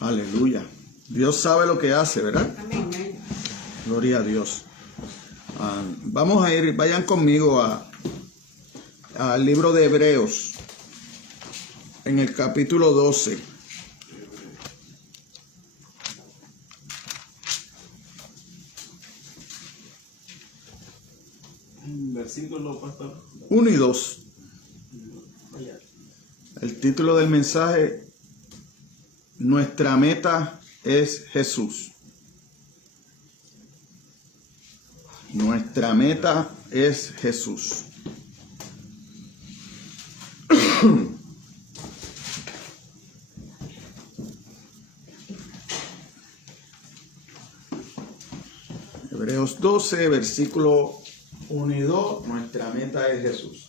Aleluya. Dios sabe lo que hace, ¿verdad? Amén. Gloria a Dios. Vamos a ir, vayan conmigo al libro de Hebreos, en el capítulo 12. Versículo, pastor. 1 y 2. El título del mensaje: Nuestra meta es Jesús. Nuestra meta es Jesús. Hebreos 12, versículo 1 y 2. Nuestra meta es Jesús.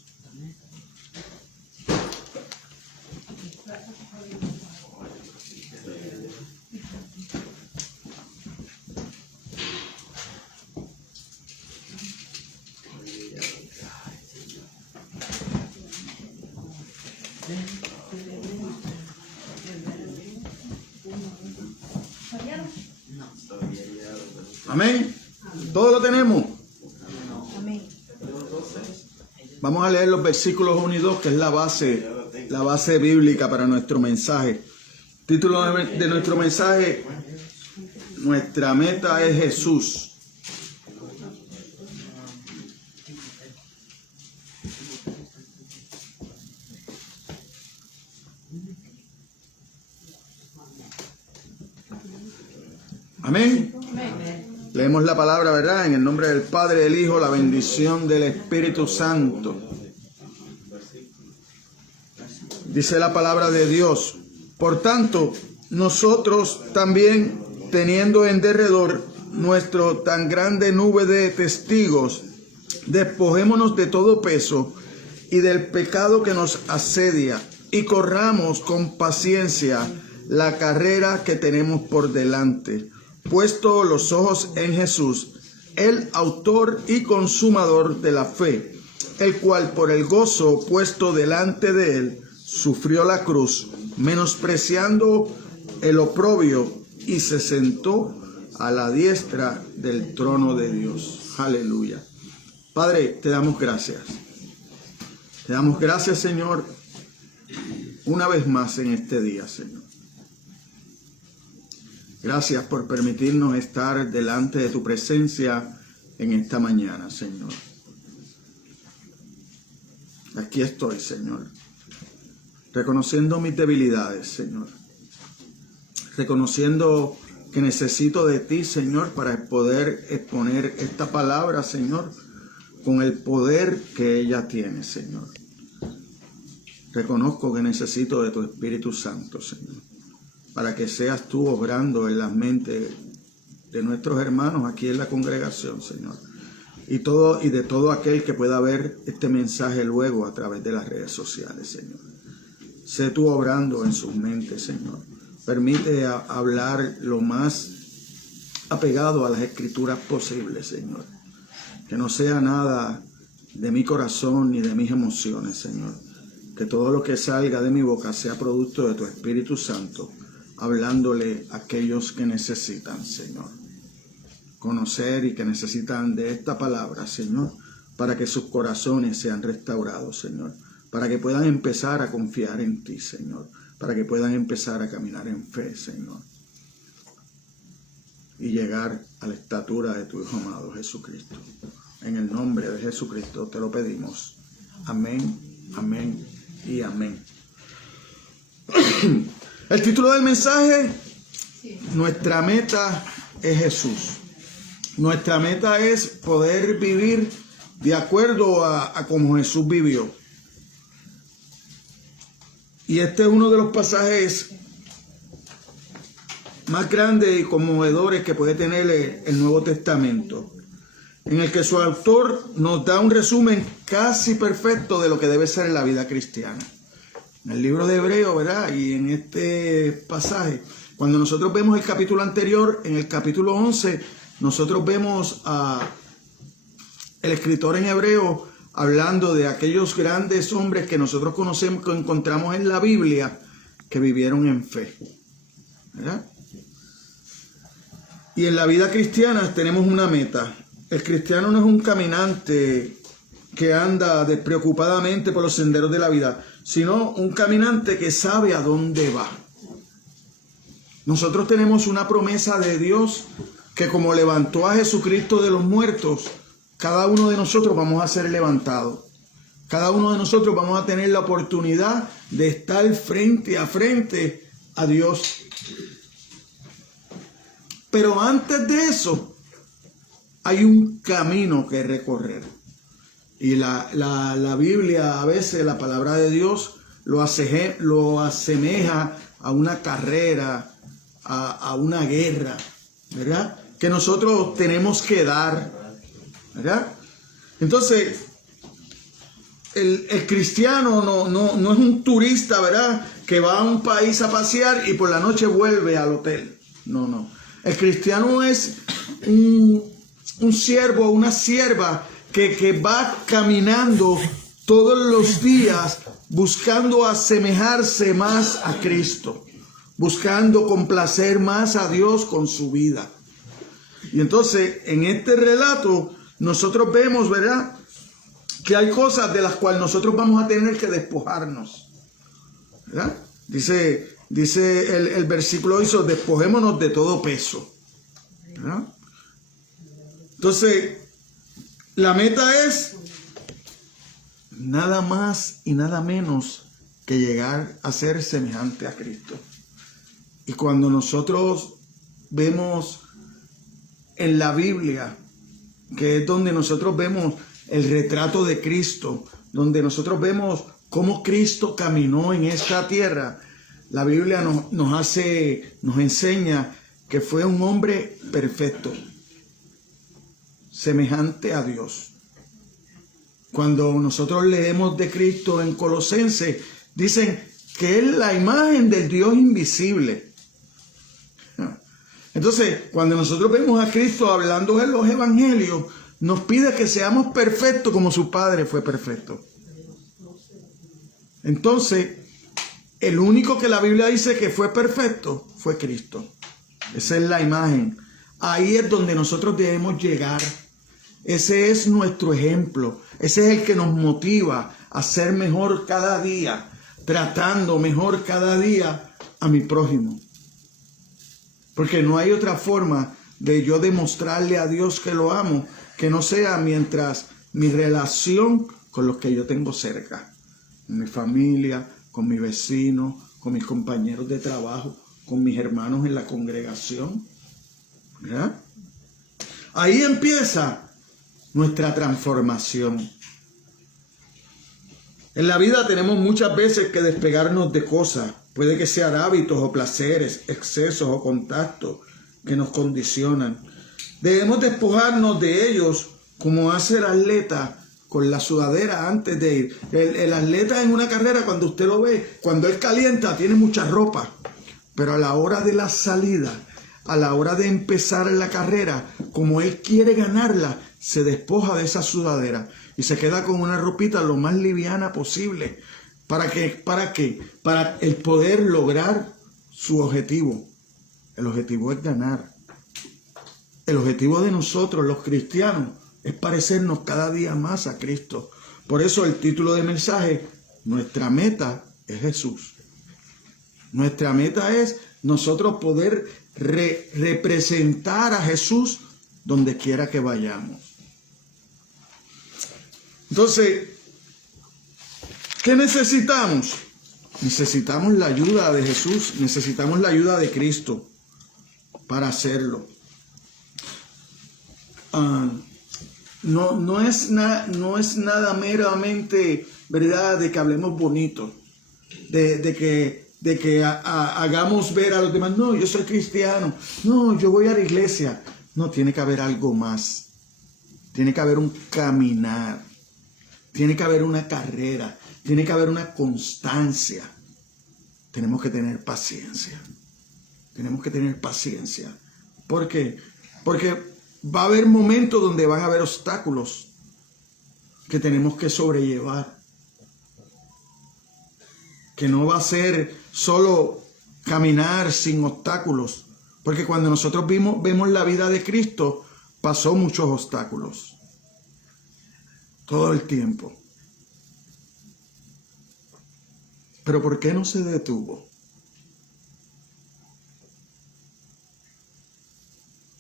Amén. Todo lo tenemos. Amén. Vamos a leer los versículos 1 y 2, que es la base bíblica para nuestro mensaje. Título de nuestro mensaje: Nuestra meta es Jesús. Amén. Leemos la palabra, ¿verdad? En el nombre del Padre, del Hijo, la bendición del Espíritu Santo. Dice la palabra de Dios: Por tanto, nosotros también, teniendo en derredor nuestro tan grande nube de testigos, despojémonos de todo peso y del pecado que nos asedia, y corramos con paciencia la carrera que tenemos por delante, puesto los ojos en Jesús, el autor y consumador de la fe, el cual por el gozo puesto delante de él sufrió la cruz, menospreciando el oprobio, y se sentó a la diestra del trono de Dios. Aleluya. Padre, te damos gracias. Te damos gracias, Señor, una vez más en este día, Señor. Gracias por permitirnos estar delante de tu presencia en esta mañana, Señor. Aquí estoy, Señor, reconociendo mis debilidades, Señor. Reconociendo que necesito de ti, Señor, para poder exponer esta palabra, Señor, con el poder que ella tiene, Señor. Reconozco que necesito de tu Espíritu Santo, Señor, para que seas tú obrando en las mentes de nuestros hermanos aquí en la congregación, Señor, y de todo aquel que pueda ver este mensaje luego a través de las redes sociales, Señor. Sé tú obrando en sus mentes, Señor. Permite hablar lo más apegado a las Escrituras posible, Señor. Que no sea nada de mi corazón ni de mis emociones, Señor. Que todo lo que salga de mi boca sea producto de tu Espíritu Santo, hablándole a aquellos que necesitan, Señor, conocer y que necesitan de esta palabra, Señor, para que sus corazones sean restaurados, Señor, para que puedan empezar a confiar en ti, Señor, para que puedan empezar a caminar en fe, Señor, y llegar a la estatura de tu Hijo amado Jesucristo. En el nombre de Jesucristo te lo pedimos. Amén, amén y amén. El título del mensaje: Nuestra meta es Jesús. Nuestra meta es poder vivir de acuerdo a como Jesús vivió. Y este es uno de los pasajes más grandes y conmovedores que puede tener el Nuevo Testamento, en el que su autor nos da un resumen casi perfecto de lo que debe ser la vida cristiana. En el libro de Hebreos, ¿verdad? Y en este pasaje, cuando nosotros vemos el capítulo anterior, en el capítulo 11, nosotros vemos a el escritor en Hebreo hablando de aquellos grandes hombres que nosotros conocemos, que encontramos en la Biblia, que vivieron en fe. ¿verdad? Y en la vida cristiana tenemos una meta. El cristiano no es un caminante que anda despreocupadamente por los senderos de la vida, sino un caminante que sabe a dónde va. Nosotros tenemos una promesa de Dios que como levantó a Jesucristo de los muertos, cada uno de nosotros vamos a ser levantados. Cada uno de nosotros vamos a tener la oportunidad de estar frente a Dios. Pero antes de eso, hay un camino que recorrer. Y la Biblia, a veces la palabra de Dios lo asemeja a una carrera, a una guerra, ¿verdad? Que nosotros tenemos que dar, ¿verdad? Entonces, el cristiano no es un turista, ¿verdad? Que va a un país a pasear y por la noche vuelve al hotel. No. El cristiano es un siervo, una sierva que va caminando todos los días buscando asemejarse más a Cristo, buscando complacer más a Dios con su vida. Y entonces, en este relato, nosotros vemos, ¿verdad?, que hay cosas de las cuales nosotros vamos a tener que despojarnos, ¿verdad? Dice el versículo 8, despojémonos de todo peso, ¿verdad? Entonces, la meta es nada más y nada menos que llegar a ser semejante a Cristo. Y cuando nosotros vemos en la Biblia, que es donde nosotros vemos el retrato de Cristo, donde nosotros vemos cómo Cristo caminó en esta tierra, la Biblia nos enseña que fue un hombre perfecto, semejante a Dios. Cuando nosotros leemos de Cristo en Colosenses, dicen que es la imagen del Dios invisible. Entonces, cuando nosotros vemos a Cristo hablando en los evangelios, nos pide que seamos perfectos como su Padre fue perfecto. Entonces, el único que la Biblia dice que fue perfecto fue Cristo. Esa es la imagen. Ahí es donde nosotros debemos llegar. Ese es nuestro ejemplo. Ese es el que nos motiva a ser mejor cada día, tratando mejor cada día a mi prójimo. Porque no hay otra forma de yo demostrarle a Dios que lo amo, que no sea mientras mi relación con los que yo tengo cerca, con mi familia, con mi vecino, con mis compañeros de trabajo, con mis hermanos en la congregación, ¿verdad? Ahí empieza nuestra transformación. En la vida tenemos muchas veces que despegarnos de cosas. Puede que sean hábitos o placeres, excesos o contactos que nos condicionan. Debemos despojarnos de ellos como hace el atleta con la sudadera antes de ir. El atleta en una carrera, cuando usted lo ve, cuando él calienta, tiene mucha ropa. Pero a la hora de la salida, a la hora de empezar la carrera, como él quiere ganarla, se despoja de esa sudadera y se queda con una ropita lo más liviana posible. ¿Para qué? Para el poder lograr su objetivo. El objetivo es ganar. El objetivo de nosotros, los cristianos, es parecernos cada día más a Cristo. Por eso el título del mensaje, nuestra meta es Jesús. Nuestra meta es nosotros poder representar a Jesús donde quiera que vayamos. Entonces, ¿qué necesitamos? Necesitamos la ayuda de Jesús, necesitamos la ayuda de Cristo para hacerlo. No es nada meramente, ¿verdad?, de que hablemos bonito, de que hagamos ver a los demás, no, yo soy cristiano, no, yo voy a la iglesia. No, tiene que haber algo más. Tiene que haber un caminar. Tiene que haber una carrera. Tiene que haber una constancia. Tenemos que tener paciencia. Tenemos que tener paciencia. ¿Por qué? Porque va a haber momentos donde van a haber obstáculos que tenemos que sobrellevar. Que no va a ser solo caminar sin obstáculos. Porque cuando nosotros vemos la vida de Cristo, pasó muchos obstáculos. Todo el tiempo. Pero ¿por qué no se detuvo?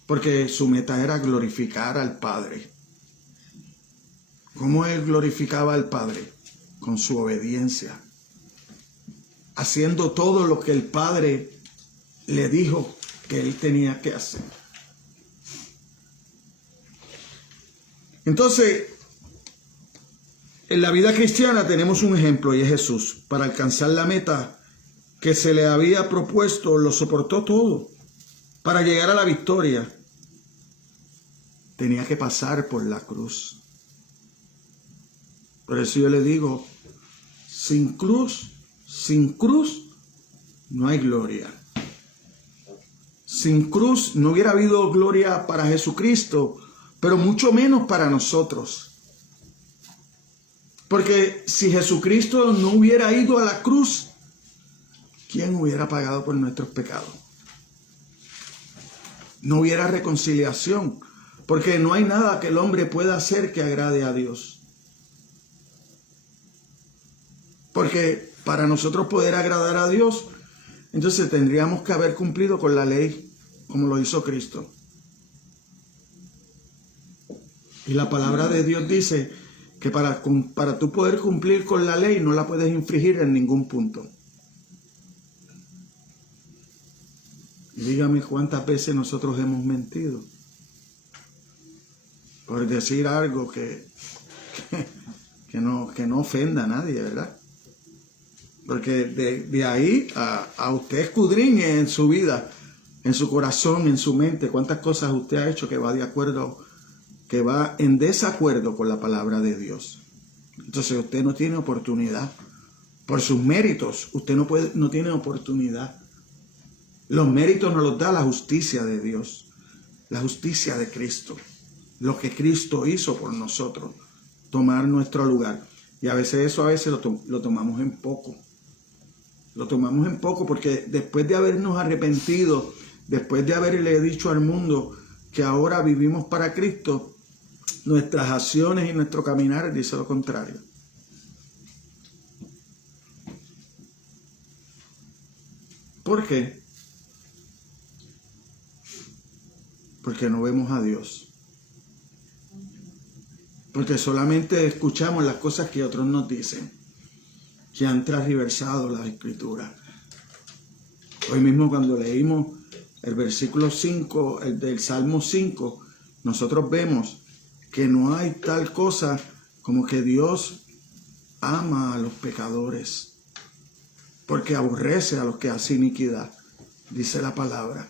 Porque su meta era glorificar al Padre. ¿Cómo él glorificaba al Padre? Con su obediencia. Haciendo todo lo que el Padre le dijo que él tenía que hacer. Entonces, en la vida cristiana tenemos un ejemplo y es Jesús. Para alcanzar la meta que se le había propuesto, lo soportó todo. Para llegar a la victoria, tenía que pasar por la cruz. Por eso yo le digo, sin cruz no hay gloria. Sin cruz no hubiera habido gloria para Jesucristo, pero mucho menos para nosotros. Porque si Jesucristo no hubiera ido a la cruz, ¿quién hubiera pagado por nuestros pecados? No hubiera reconciliación, porque no hay nada que el hombre pueda hacer que agrade a Dios. Porque para nosotros poder agradar a Dios, entonces tendríamos que haber cumplido con la ley, como lo hizo Cristo. Y la palabra de Dios dice que para tú poder cumplir con la ley no la puedes infringir en ningún punto. Y dígame cuántas veces nosotros hemos mentido por decir algo que no ofenda a nadie, ¿verdad? Porque de ahí a usted escudriñe en su vida, en su corazón, en su mente, cuántas cosas usted ha hecho que va en desacuerdo con la palabra de Dios. Entonces usted no tiene oportunidad. Por sus méritos, usted no tiene oportunidad. Los méritos nos los da la justicia de Dios, la justicia de Cristo, lo que Cristo hizo por nosotros, tomar nuestro lugar. Y a veces lo tomamos en poco. Lo tomamos en poco porque después de habernos arrepentido, después de haberle dicho al mundo que ahora vivimos para Cristo, nuestras acciones y nuestro caminar dice lo contrario. ¿Por qué? Porque no vemos a Dios. Porque solamente escuchamos las cosas que otros nos dicen, que han transversado las Escrituras. Hoy mismo cuando leímos el versículo 5, el del Salmo 5, nosotros vemos que no hay tal cosa como que Dios ama a los pecadores, porque aborrece a los que hacen iniquidad, dice la palabra.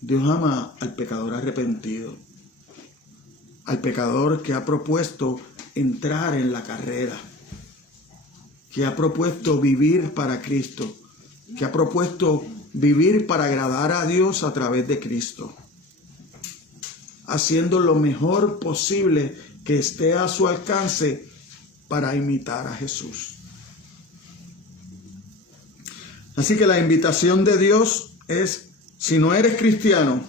Dios ama al pecador arrepentido, al pecador que ha propuesto entrar en la carrera, que ha propuesto vivir para Cristo, que ha propuesto vivir para agradar a Dios a través de Cristo, haciendo lo mejor posible que esté a su alcance para imitar a Jesús. Así que la invitación de Dios es, si no eres cristiano,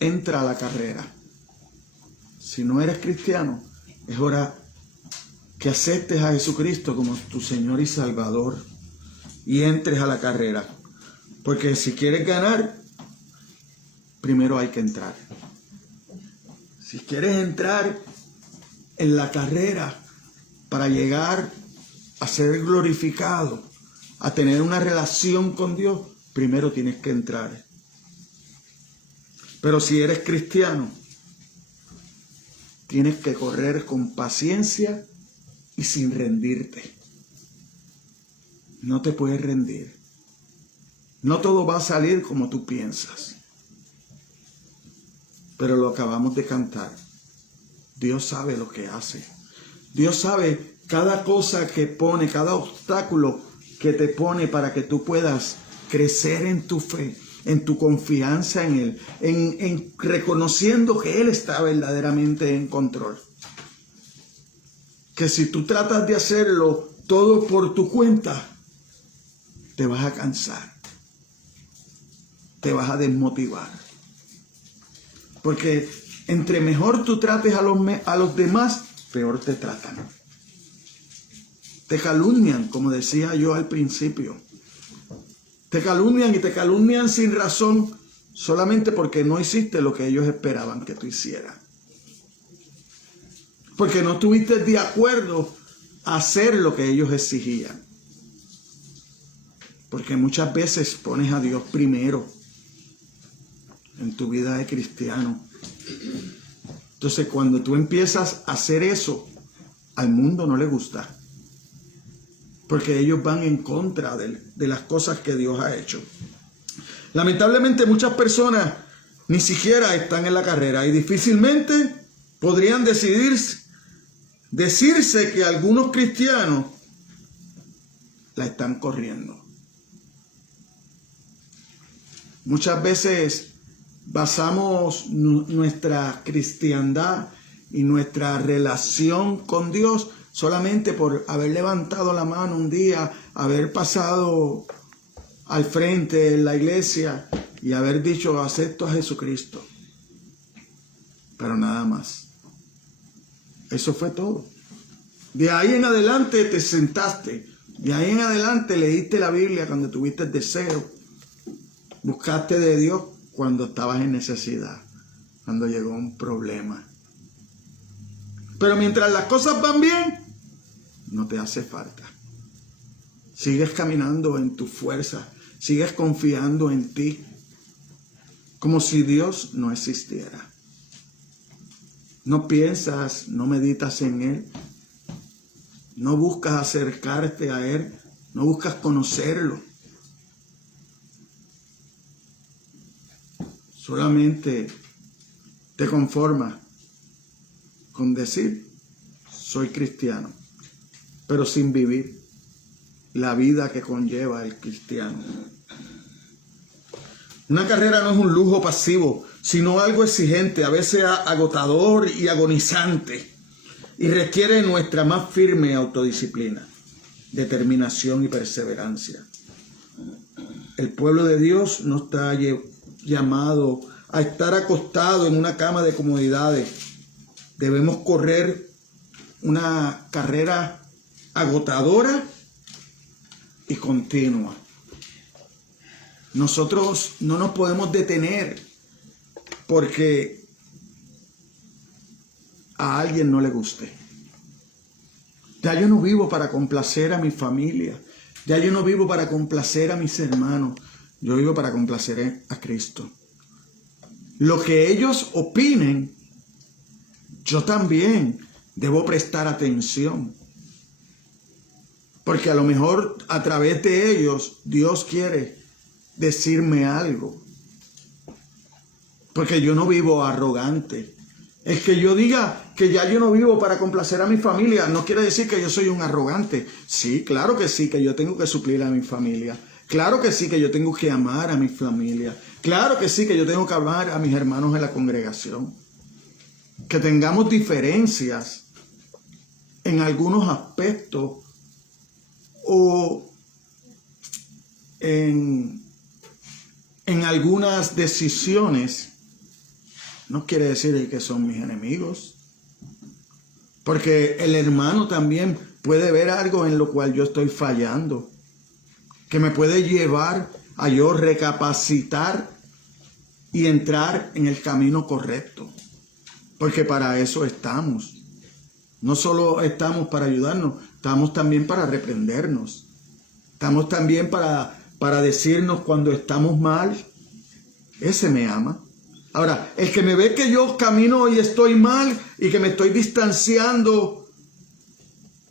entra a la carrera. Si no eres cristiano, es hora que aceptes a Jesucristo como tu Señor y Salvador y entres a la carrera. Porque si quieres ganar, primero hay que entrar. Si quieres entrar en la carrera para llegar a ser glorificado, a tener una relación con Dios, primero tienes que entrar. Pero si eres cristiano, tienes que correr con paciencia y sin rendirte. No te puedes rendir. No todo va a salir como tú piensas. Pero lo acabamos de cantar. Dios sabe lo que hace. Dios sabe cada cosa que pone, cada obstáculo que te pone para que tú puedas crecer en tu fe, en tu confianza en Él, en reconociendo que Él está verdaderamente en control. que si tú tratas de hacerlo todo por tu cuenta, te vas a cansar, te vas a desmotivar. Porque entre mejor tú trates a los demás, peor te tratan. Te calumnian, como decía yo al principio. Te calumnian y te calumnian sin razón, solamente porque no hiciste lo que ellos esperaban que tú hicieras. Porque no estuviste de acuerdo a hacer lo que ellos exigían. Porque muchas veces pones a Dios primero en tu vida de cristiano. Entonces, cuando tú empiezas a hacer eso, al mundo no le gusta. Porque ellos van en contra de las cosas que Dios ha hecho. Lamentablemente, muchas personas ni siquiera están en la carrera y difícilmente podrían decirse que algunos cristianos la están corriendo. Muchas veces basamos nuestra cristiandad y nuestra relación con Dios solamente por haber levantado la mano un día, haber pasado al frente en la iglesia y haber dicho acepto a Jesucristo. Pero nada más. Eso fue todo. De ahí en adelante te sentaste. De ahí en adelante leíste la Biblia cuando tuviste deseo. Buscaste de Dios cuando estabas en necesidad, cuando llegó un problema. Pero mientras las cosas van bien, no te hace falta. Sigues caminando en tu fuerza, sigues confiando en ti, como si Dios no existiera. No piensas, no meditas en Él, no buscas acercarte a Él, no buscas conocerlo. Solamente te conformas con decir, soy cristiano, pero sin vivir la vida que conlleva el cristiano. Una carrera no es un lujo pasivo, sino algo exigente, a veces agotador y agonizante, y requiere nuestra más firme autodisciplina, determinación y perseverancia. El pueblo de Dios no está llamado a estar acostado en una cama de comodidades. Debemos correr una carrera agotadora y continua. Nosotros no nos podemos detener porque a alguien no le guste. Ya yo no vivo para complacer a mi familia. Ya yo no vivo para complacer a mis hermanos. Yo vivo para complacer a Cristo. Lo que ellos opinen, yo también debo prestar atención. Porque a lo mejor a través de ellos Dios quiere decirme algo. Porque yo no vivo arrogante. El que yo diga que ya yo no vivo para complacer a mi familia no quiere decir que yo soy un arrogante. Sí, claro que sí, que yo tengo que suplir a mi familia. Claro que sí, que yo tengo que amar a mi familia. Claro que sí, que yo tengo que amar a mis hermanos en la congregación. Que tengamos diferencias en algunos aspectos o en algunas decisiones, no quiere decir que son mis enemigos. Porque el hermano también puede ver algo en lo cual yo estoy fallando, que me puede llevar a yo recapacitar y entrar en el camino correcto. Porque para eso estamos. No solo estamos para ayudarnos, estamos también para reprendernos. Estamos también para decirnos cuando estamos mal. Ese me ama. Ahora, el que me ve que yo camino y estoy mal y que me estoy distanciando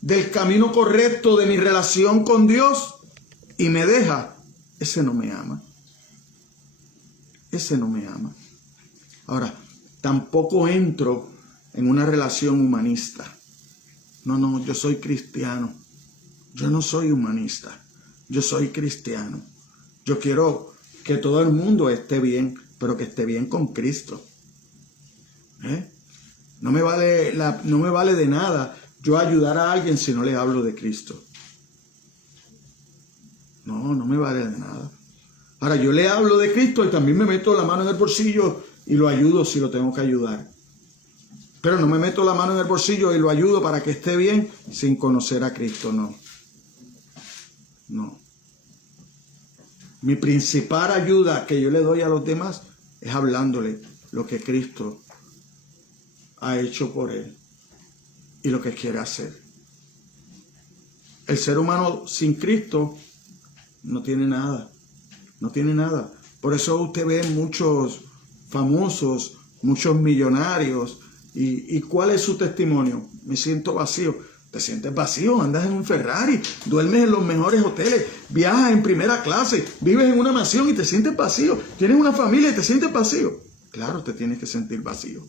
del camino correcto de mi relación con Dios y me deja, ese no me ama. Ese no me ama. Ahora, tampoco entro en una relación humanista. No, yo soy cristiano. Yo no soy humanista. Yo soy cristiano. Yo quiero que todo el mundo esté bien, pero que esté bien con Cristo. No me vale de nada yo ayudar a alguien si no le hablo de Cristo? No me vale de nada. Ahora, yo le hablo de Cristo y también me meto la mano en el bolsillo y lo ayudo si lo tengo que ayudar. Pero no me meto la mano en el bolsillo y lo ayudo para que esté bien sin conocer a Cristo, no. Mi principal ayuda que yo le doy a los demás es hablándole lo que Cristo ha hecho por él y lo que quiere hacer. El ser humano sin Cristo no tiene nada. Por eso usted ve muchos famosos, muchos millonarios. ¿Y cuál es su testimonio? Me siento vacío. Te sientes vacío, andas en un Ferrari, duermes en los mejores hoteles, viajas en primera clase, vives en una mansión y te sientes vacío. Tienes una familia y te sientes vacío. Claro, te tienes que sentir vacío,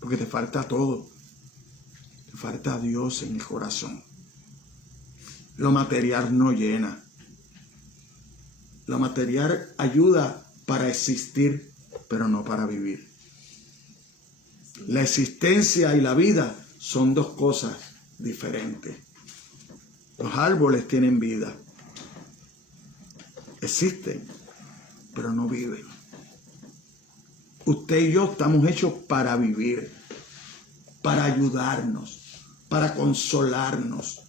porque te falta todo. Te falta Dios en el corazón. Lo material no llena. Lo material ayuda para existir, pero no para vivir. La existencia y la vida son dos cosas diferentes. Los árboles tienen vida. Existen, pero no viven. Usted y yo estamos hechos para vivir, para ayudarnos, para consolarnos,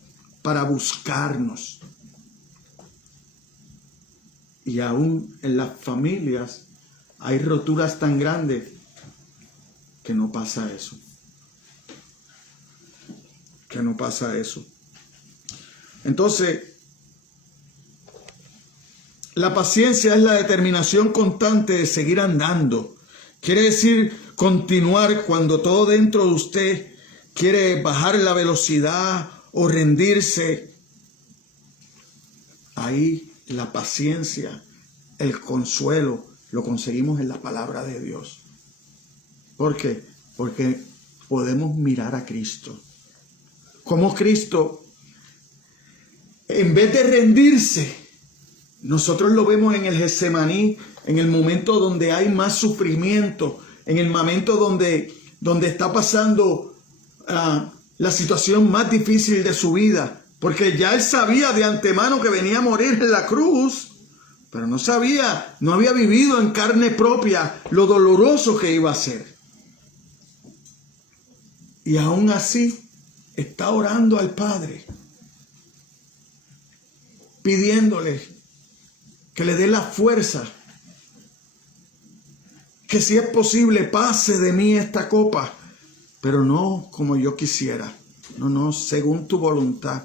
para buscarnos. Y aún en las familias hay roturas tan grandes que no pasa eso. Entonces, la paciencia es la determinación constante de seguir andando. Quiere decir continuar cuando todo dentro de usted quiere bajar la velocidad o rendirse. Ahí la paciencia, el consuelo, lo conseguimos en la palabra de Dios. ¿Por qué? Porque podemos mirar a Cristo. Como Cristo, en vez de rendirse, nosotros lo vemos en el Getsemaní, en el momento donde hay más sufrimiento, en el momento donde está pasando la situación más difícil de su vida, porque ya él sabía de antemano que venía a morir en la cruz, pero no había vivido en carne propia lo doloroso que iba a ser. Y aún así está orando al Padre, pidiéndole que le dé la fuerza, que si es posible pase de mí esta copa, pero no como yo quisiera, no, según tu voluntad.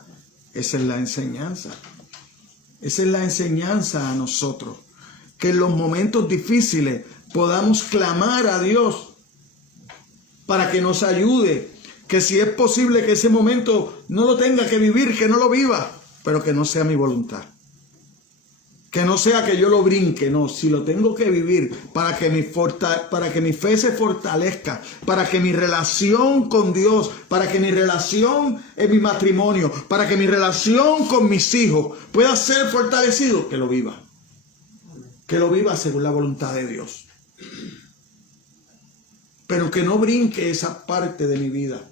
Esa es la enseñanza. Esa es la enseñanza a nosotros, que en los momentos difíciles podamos clamar a Dios para que nos ayude, que si es posible que ese momento no lo tenga que vivir, que no lo viva, pero que no sea mi voluntad. Que no sea que yo lo brinque, no, si lo tengo que vivir para que mi fe se fortalezca, para que mi relación con Dios, para que mi relación en mi matrimonio, para que mi relación con mis hijos pueda ser fortalecido, que lo viva. Que lo viva según la voluntad de Dios. Pero que no brinque esa parte de mi vida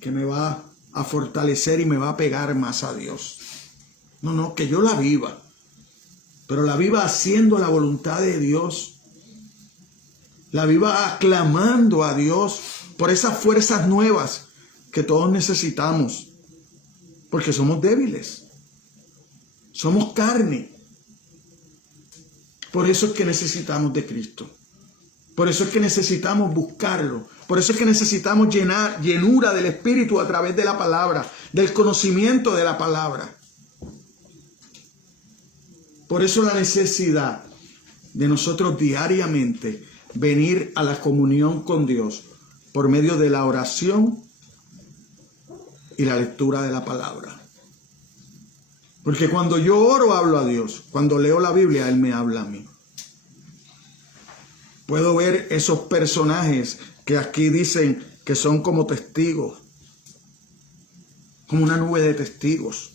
que me va a fortalecer y me va a pegar más a Dios. No, que yo la viva. Pero la viva haciendo la voluntad de Dios. La viva aclamando a Dios por esas fuerzas nuevas que todos necesitamos. Porque somos débiles. Somos carne. Por eso es que necesitamos de Cristo. Por eso es que necesitamos buscarlo. Por eso es que necesitamos llenura del Espíritu a través de la palabra, del conocimiento de la palabra. Por eso la necesidad de nosotros diariamente venir a la comunión con Dios por medio de la oración y la lectura de la palabra. Porque cuando yo oro hablo a Dios, cuando leo la Biblia Él me habla a mí. Puedo ver esos personajes que aquí dicen que son como testigos, como una nube de testigos.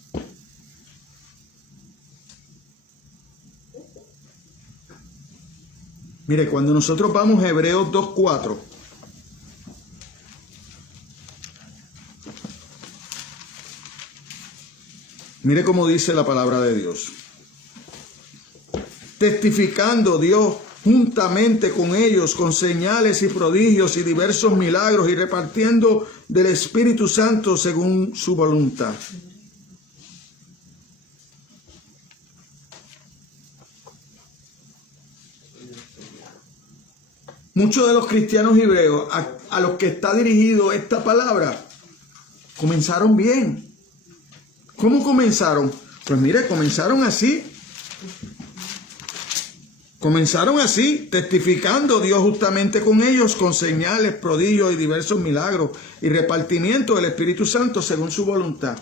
Mire, cuando nosotros vamos a Hebreos 2:4, Mire cómo dice la palabra de Dios. Testificando Dios juntamente con ellos, con señales y prodigios y diversos milagros, y repartiendo del Espíritu Santo según su voluntad. Muchos de los cristianos hebreos a los que está dirigido esta palabra comenzaron bien. ¿Cómo comenzaron? Pues mire, comenzaron así. Comenzaron así, testificando Dios justamente con ellos, con señales, prodigios y diversos milagros, y repartimiento del Espíritu Santo según su voluntad.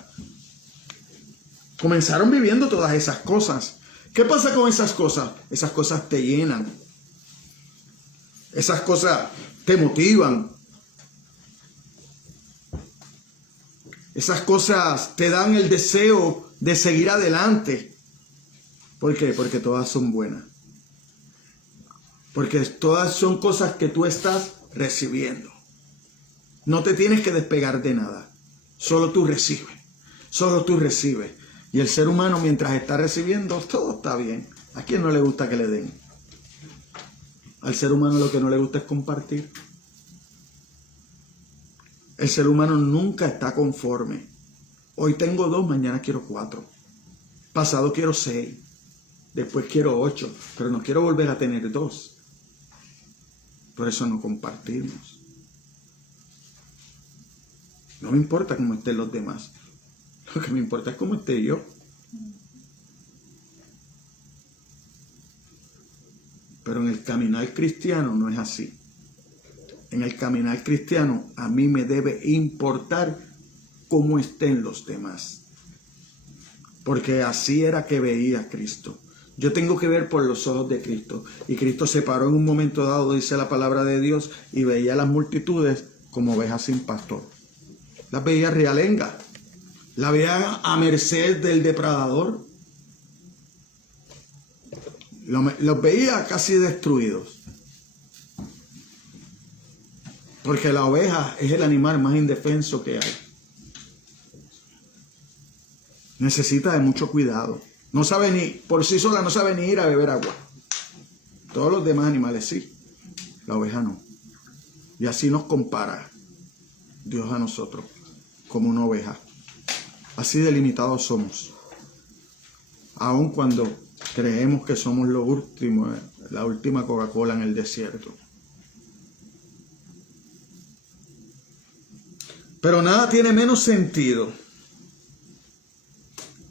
Comenzaron viviendo todas esas cosas. ¿Qué pasa con esas cosas? Esas cosas te llenan. Esas cosas te motivan. Esas cosas te dan el deseo de seguir adelante. ¿Por qué? Porque todas son buenas. Porque todas son cosas que tú estás recibiendo. No te tienes que despegar de nada. Solo tú recibes. Solo tú recibes. Y el ser humano, mientras está recibiendo, todo está bien. ¿A quién no le gusta que le den? Al ser humano lo que no le gusta es compartir. El ser humano nunca está conforme. Hoy tengo 2, mañana quiero 4. Pasado quiero 6. Después quiero 8. Pero no quiero volver a tener 2. Por eso no compartimos. No me importa cómo estén los demás. Lo que me importa es cómo esté yo. Pero en el caminar cristiano no es así. En el caminar cristiano a mí me debe importar cómo estén los demás. Porque así era que veía a Cristo. Yo tengo que ver por los ojos de Cristo. Y Cristo se paró en un momento dado, dice la palabra de Dios, y veía a las multitudes como ovejas sin pastor. Las veía realengas. Las veía a merced del depredador. Los veía casi destruidos. Porque la oveja es el animal más indefenso que hay. Necesita de mucho cuidado. No sabe ni, por sí sola no sabe ni ir a beber agua. Todos los demás animales sí. La oveja no. Y así nos compara Dios a nosotros como una oveja. Así delimitados somos. Aun cuando creemos que somos lo último, la última Coca-Cola en el desierto. Pero nada tiene menos sentido.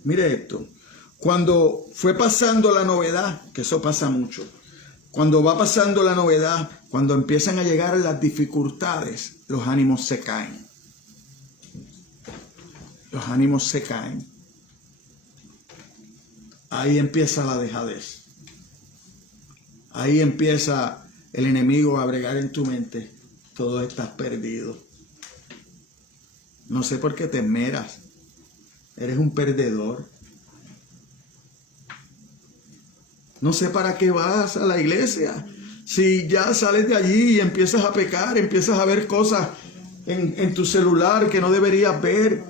Mire esto. Cuando fue pasando la novedad, que eso pasa mucho. Cuando va pasando la novedad, cuando empiezan a llegar las dificultades, los ánimos se caen. Los ánimos se caen. Ahí empieza la dejadez. Ahí empieza el enemigo a bregar en tu mente. Todo estás perdido. No sé por qué te esmeras. Eres un perdedor. No sé para qué vas a la iglesia. Si ya sales de allí y empiezas a pecar, empiezas a ver cosas en tu celular que no deberías ver.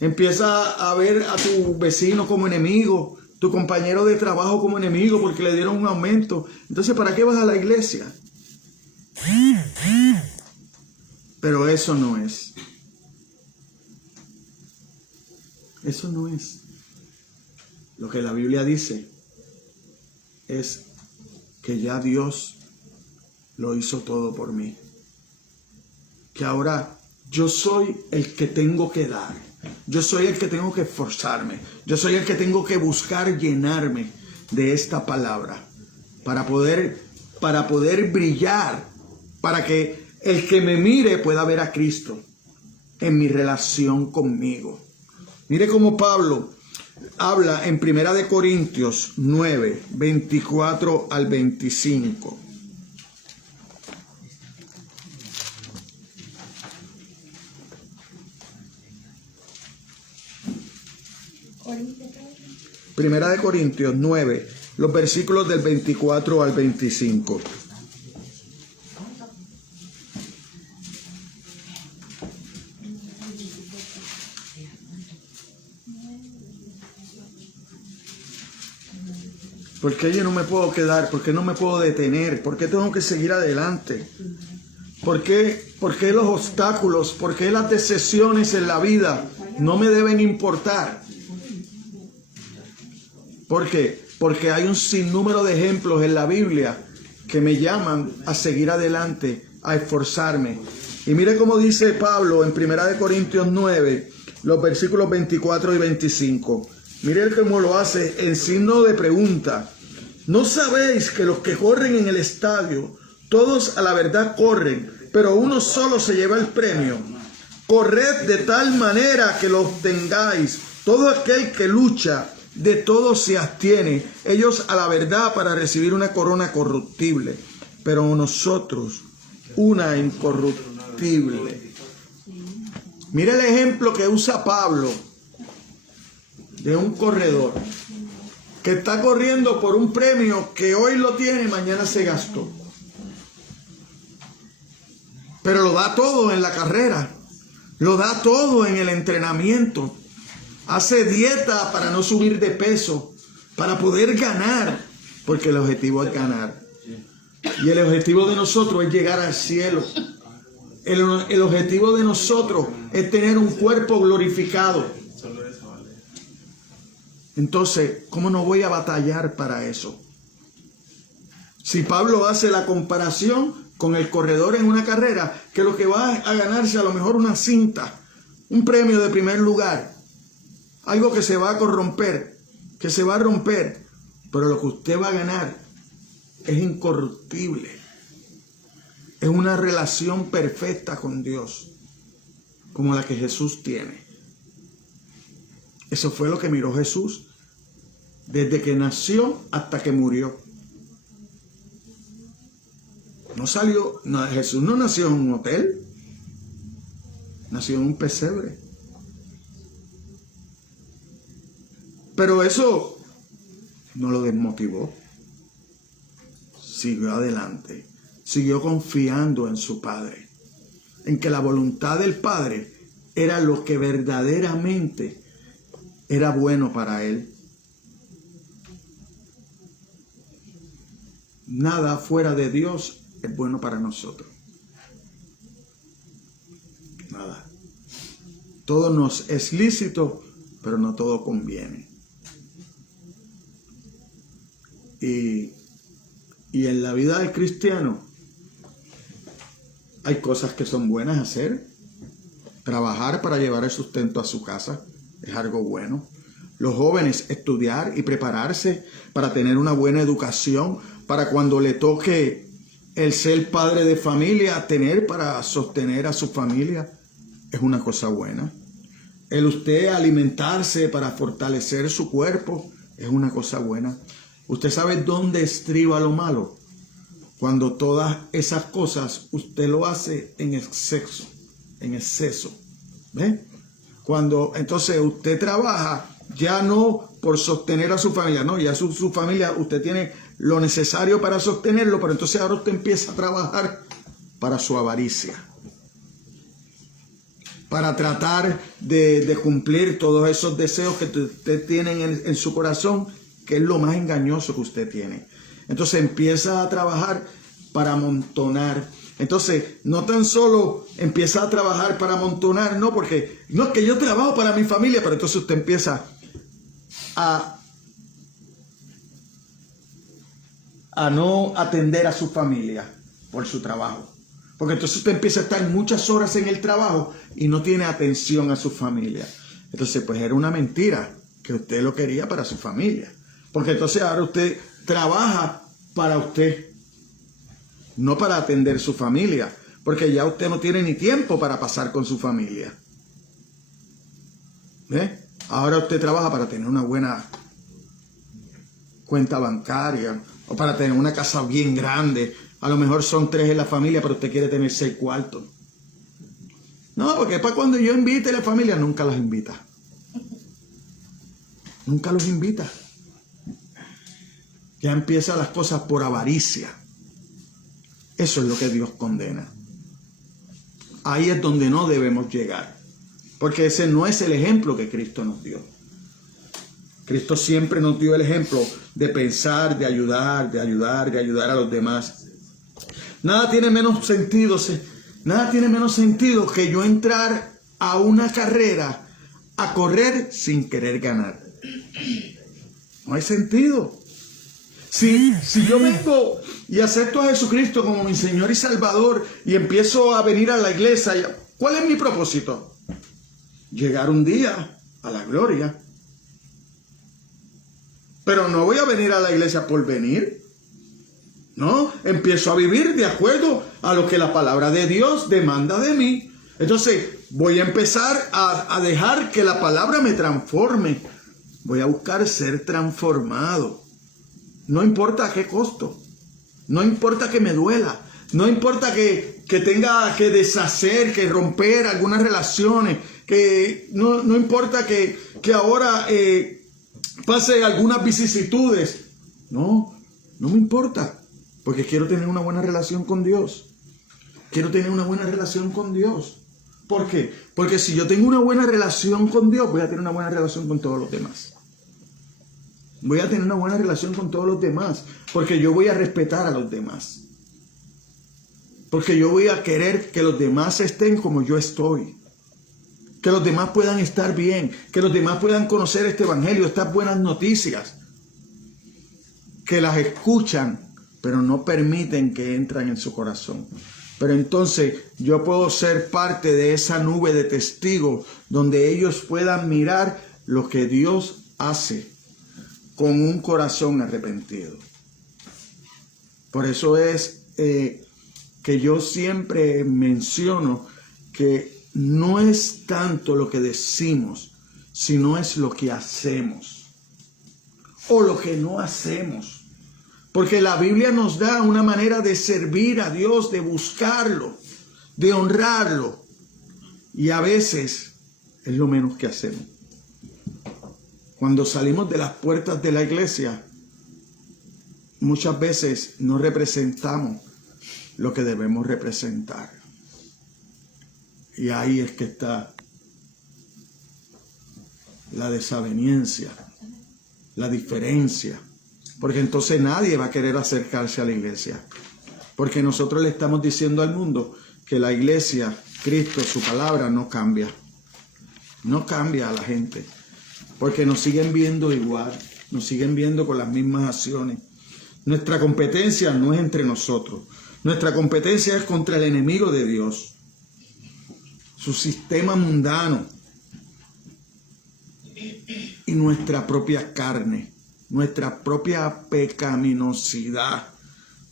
Empiezas a ver a tu vecino como enemigo, tu compañero de trabajo como enemigo porque le dieron un aumento. Entonces, ¿para qué vas a la iglesia? Pero eso no es. Eso no es. Lo que la Biblia dice es que ya Dios lo hizo todo por mí. Que ahora yo soy el que tengo que dar. Yo soy el que tengo que esforzarme. Yo soy el que tengo que buscar llenarme de esta palabra para poder brillar, para que el que me mire pueda ver a Cristo en mi relación conmigo. Mire cómo Pablo habla en 1 Corintios 9, 24 al 25. Primera de Corintios 9, los versículos del 24 al 25. ¿Por qué yo no me puedo quedar? ¿Por qué no me puedo detener? ¿Por qué tengo que seguir adelante? ¿Por qué los obstáculos? ¿Por qué las decisiones en la vida no me deben importar? ¿Por qué? Porque hay un sinnúmero de ejemplos en la Biblia que me llaman a seguir adelante, a esforzarme. Y mire cómo dice Pablo en 1 Corintios 9, los versículos 24 y 25. Mire cómo lo hace en signo de pregunta. ¿No sabéis que los que corren en el estadio, todos a la verdad corren, pero uno solo se lleva el premio? Corred de tal manera que lo obtengáis. Todo aquel que lucha, de todo se abstiene. Ellos a la verdad para recibir una corona corruptible, pero nosotros una incorruptible. Mire el ejemplo que usa Pablo de un corredor que está corriendo por un premio que hoy lo tiene, mañana se gastó. Pero lo da todo en la carrera, lo da todo en el entrenamiento. Hace dieta para no subir de peso, para poder ganar, porque el objetivo es ganar. Y el objetivo de nosotros es llegar al cielo. El objetivo de nosotros es tener un cuerpo glorificado. Entonces, ¿cómo no voy a batallar para eso? Si Pablo hace la comparación con el corredor en una carrera, que lo que va a ganarse a lo mejor una cinta, un premio de primer lugar, algo que se va a corromper, que se va a romper, pero lo que usted va a ganar es incorruptible. Es una relación perfecta con Dios, como la que Jesús tiene. Eso fue lo que miró Jesús desde que nació hasta que murió. Jesús no nació en un hotel, nació en un pesebre. Pero eso no lo desmotivó. Siguió adelante, siguió confiando en su Padre, en que la voluntad del Padre era lo que verdaderamente era bueno para él. Nada fuera de Dios es bueno para nosotros. Nada. Todo nos es lícito, pero no todo conviene. Y en la vida del cristiano hay cosas que son buenas hacer. Trabajar para llevar el sustento a su casa es algo bueno. Los jóvenes estudiar y prepararse para tener una buena educación, para cuando le toque el ser padre de familia, tener para sostener a su familia, es una cosa buena. El usted alimentarse para fortalecer su cuerpo es una cosa buena. ¿Usted sabe dónde estriba lo malo? Cuando todas esas cosas usted lo hace en exceso. ¿Ve? Cuando entonces usted trabaja ya no por sostener a su familia, no, ya su familia, usted tiene lo necesario para sostenerlo, pero entonces ahora usted empieza a trabajar para su avaricia, para tratar de cumplir todos esos deseos que usted tiene en su corazón, que es lo más engañoso que usted tiene. Entonces empieza a trabajar para amontonar. Entonces, no tan solo empieza a trabajar para amontonar, no, porque no es que yo trabajo para mi familia, pero entonces usted empieza a no atender a su familia por su trabajo. Porque entonces usted empieza a estar muchas horas en el trabajo y no tiene atención a su familia. Entonces, pues era una mentira que usted lo quería para su familia. Porque entonces ahora usted trabaja para usted, no para atender su familia, porque ya usted no tiene ni tiempo para pasar con su familia. ¿Ve? Ahora usted trabaja para tener una buena cuenta bancaria o para tener una casa bien grande. A lo mejor son 3 en la familia, pero usted quiere tener 6 cuartos. No, porque para cuando yo invite a la familia, nunca las invita. Nunca los invita. Ya empiezan las cosas por avaricia. Eso es lo que Dios condena. Ahí es donde no debemos llegar. Porque ese no es el ejemplo que Cristo nos dio. Cristo siempre nos dio el ejemplo de pensar, de ayudar a los demás. Nada tiene menos sentido que yo entrar a una carrera a correr sin querer ganar. No hay sentido. Si yo vengo y acepto a Jesucristo como mi Señor y Salvador y empiezo a venir a la iglesia, ¿cuál es mi propósito? Llegar un día a la gloria. Pero no voy a venir a la iglesia por venir. No, empiezo a vivir de acuerdo a lo que la palabra de Dios demanda de mí. Entonces voy a empezar a dejar que la palabra me transforme. Voy a buscar ser transformado. No importa a qué costo. No importa que me duela. No importa que tenga que deshacer, que romper algunas relaciones. Que no importa que ahora pase algunas vicisitudes. No me importa. Porque quiero tener una buena relación con Dios. Quiero tener una buena relación con Dios. ¿Por qué? Porque si yo tengo una buena relación con Dios, voy a tener una buena relación con todos los demás. Voy a tener una buena relación con todos los demás. Porque yo voy a respetar a los demás. Porque yo voy a querer que los demás estén como yo estoy. Que los demás puedan estar bien. Que los demás puedan conocer este evangelio, estas buenas noticias. Que las escuchan, pero no permiten que entren en su corazón. Pero entonces yo puedo ser parte de esa nube de testigos donde ellos puedan mirar lo que Dios hace con un corazón arrepentido. Por eso es que yo siempre menciono que no es tanto lo que decimos, sino es lo que hacemos o lo que no hacemos. Porque la Biblia nos da una manera de servir a Dios, de buscarlo, de honrarlo. Y a veces es lo menos que hacemos. Cuando salimos de las puertas de la iglesia, muchas veces no representamos lo que debemos representar. Y ahí es que está la desaveniencia, la diferencia. Porque entonces nadie va a querer acercarse a la iglesia. Porque nosotros le estamos diciendo al mundo que la iglesia, Cristo, su palabra no cambia. No cambia a la gente. Porque nos siguen viendo igual. Nos siguen viendo con las mismas acciones. Nuestra competencia no es entre nosotros. Nuestra competencia es contra el enemigo de Dios. Su sistema mundano. Y nuestra propia carne. Nuestra propia pecaminosidad,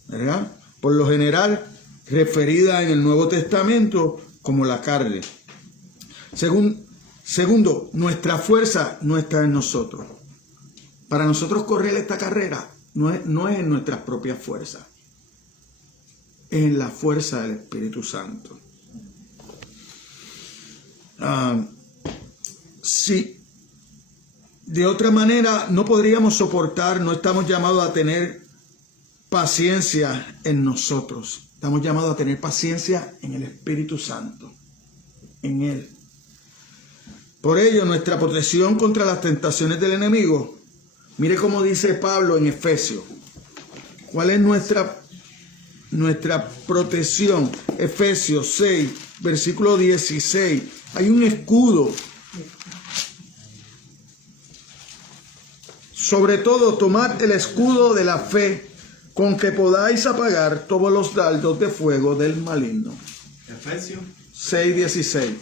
¿verdad? Por lo general, referida en el Nuevo Testamento como la carne. Segundo, nuestra fuerza no está en nosotros. Para nosotros correr esta carrera no es en nuestras propias fuerzas. Es en la fuerza del Espíritu Santo. Sí. De otra manera, no podríamos soportar, no estamos llamados a tener paciencia en nosotros. Estamos llamados a tener paciencia en el Espíritu Santo, en Él. Por ello, nuestra protección contra las tentaciones del enemigo, mire cómo dice Pablo en Efesios. ¿Cuál es nuestra protección? Efesios 6, versículo 16. Hay un escudo. Sobre todo, tomad el escudo de la fe, con que podáis apagar todos los dardos de fuego del maligno. Efesios 6:16.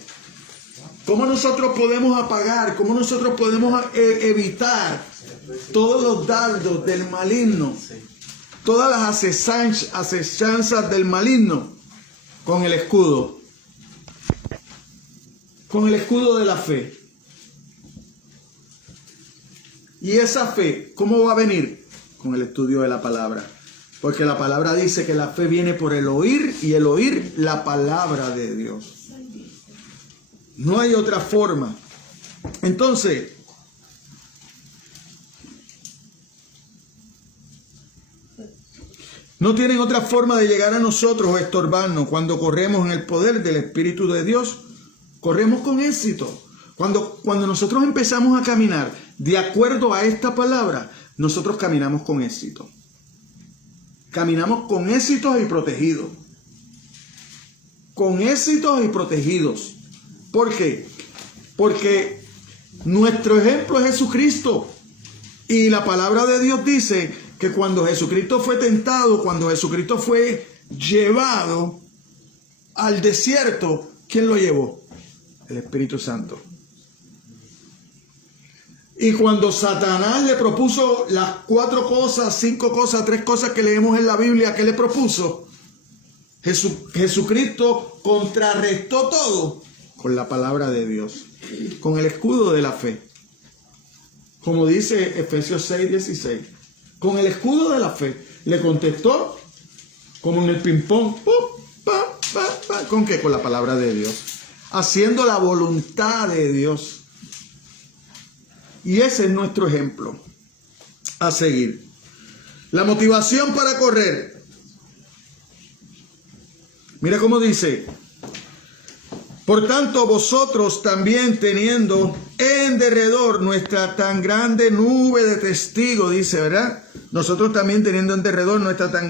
¿Cómo nosotros podemos apagar? ¿Cómo nosotros podemos evitar todos los dardos del maligno? Todas las acechanzas del maligno. Con el escudo. Con el escudo de la fe. Y esa fe, ¿cómo va a venir? Con el estudio de la palabra. Porque la palabra dice que la fe viene por el oír y el oír la palabra de Dios. No hay otra forma. Entonces, no tienen otra forma de llegar a nosotros o estorbarnos. Cuando corremos en el poder del Espíritu de Dios, corremos con éxito. Cuando nosotros empezamos a caminar de acuerdo a esta palabra, nosotros caminamos con éxito. Caminamos con éxitos y protegidos. Con éxitos y protegidos. ¿Por qué? Porque nuestro ejemplo es Jesucristo. Y la palabra de Dios dice que cuando Jesucristo fue tentado, cuando Jesucristo fue llevado al desierto, ¿quién lo llevó? El Espíritu Santo. Y cuando Satanás le propuso las 4 cosas, 5 cosas, 3 cosas que leemos en la Biblia, ¿qué le propuso? Jesucristo contrarrestó todo con la palabra de Dios, con el escudo de la fe. Como dice Efesios 6:16, con el escudo de la fe le contestó como en el ping-pong. ¿Con qué? Con la palabra de Dios, haciendo la voluntad de Dios. Y ese es nuestro ejemplo a seguir. La motivación para correr. Mira cómo dice: por tanto, vosotros también, teniendo en derredor nuestra tan grande nube de testigos, dice, ¿verdad? Nosotros también teniendo en derredor nuestro tan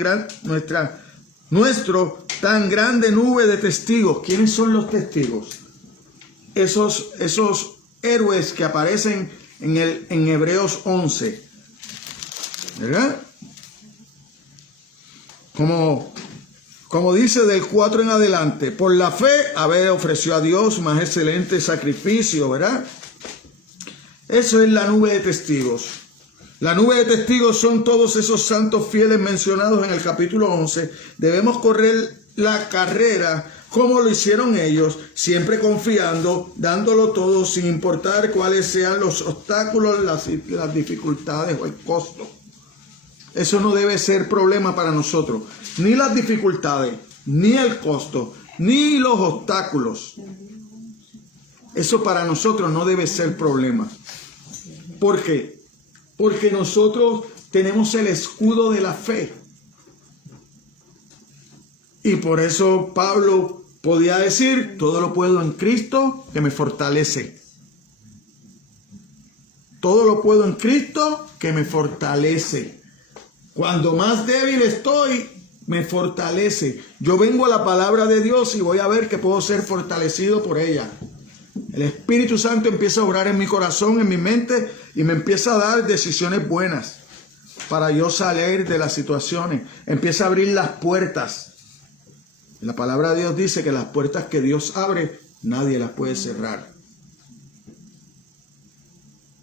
grande nube de testigos. ¿Quiénes son los testigos? Esos héroes que aparecen en Hebreos 11, ¿verdad? Como dice del 4 en adelante, por la fe Abel ofreció a Dios más excelente sacrificio, ¿verdad? Eso es la nube de testigos. La nube de testigos son todos esos santos fieles mencionados en el capítulo 11. Debemos correr la carrera como lo hicieron ellos, siempre confiando, dándolo todo sin importar cuáles sean los obstáculos, las dificultades o el costo. Eso no debe ser problema para nosotros. Ni las dificultades, ni el costo, ni los obstáculos. Eso para nosotros no debe ser problema. ¿Por qué? Porque nosotros tenemos el escudo de la fe. Y por eso Pablo podía decir: todo lo puedo en Cristo que me fortalece. Todo lo puedo en Cristo que me fortalece. Cuando más débil estoy, me fortalece. Yo vengo a la palabra de Dios y voy a ver que puedo ser fortalecido por ella. El Espíritu Santo empieza a obrar en mi corazón, en mi mente, y me empieza a dar decisiones buenas para yo salir de las situaciones. Empieza a abrir las puertas. La palabra de Dios dice que las puertas que Dios abre, nadie las puede cerrar.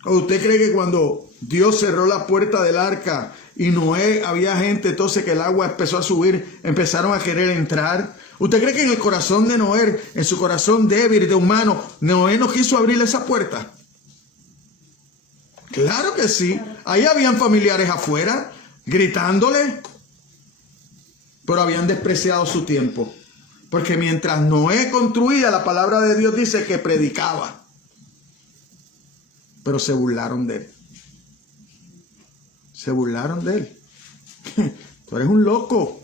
¿O usted cree que cuando Dios cerró la puerta del arca y Noé, había gente entonces que el agua empezó a subir, empezaron a querer entrar? ¿Usted cree que en el corazón de Noé, en su corazón débil de humano, Noé no quiso abrir esa puerta? Claro que sí. Ahí habían familiares afuera gritándole, pero habían despreciado su tiempo. Porque mientras Noé construía, la palabra de Dios dice que predicaba. Pero se burlaron de él. Se burlaron de él. Tú eres un loco.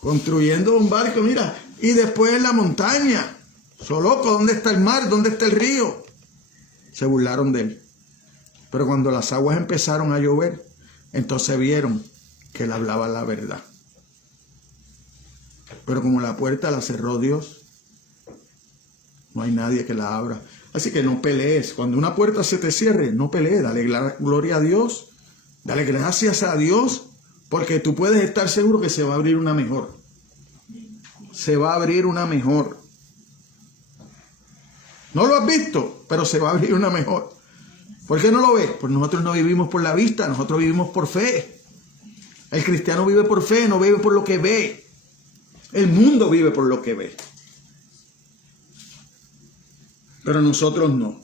Construyendo un barco, mira. Y después en la montaña. So loco, ¿dónde está el mar? ¿Dónde está el río? Se burlaron de él. Pero cuando las aguas empezaron a llover, entonces vieron que él hablaba la verdad. Pero como la puerta la cerró Dios, no hay nadie que la abra. Así que no pelees. Cuando una puerta se te cierre, no pelees. Dale gloria a Dios. Dale gracias a Dios. Porque tú puedes estar seguro que se va a abrir una mejor. Se va a abrir una mejor. No lo has visto, pero se va a abrir una mejor. ¿Por qué no lo ves? Pues nosotros no vivimos por la vista, nosotros vivimos por fe. El cristiano vive por fe, no vive por lo que ve. El mundo vive por lo que ve. Pero nosotros no.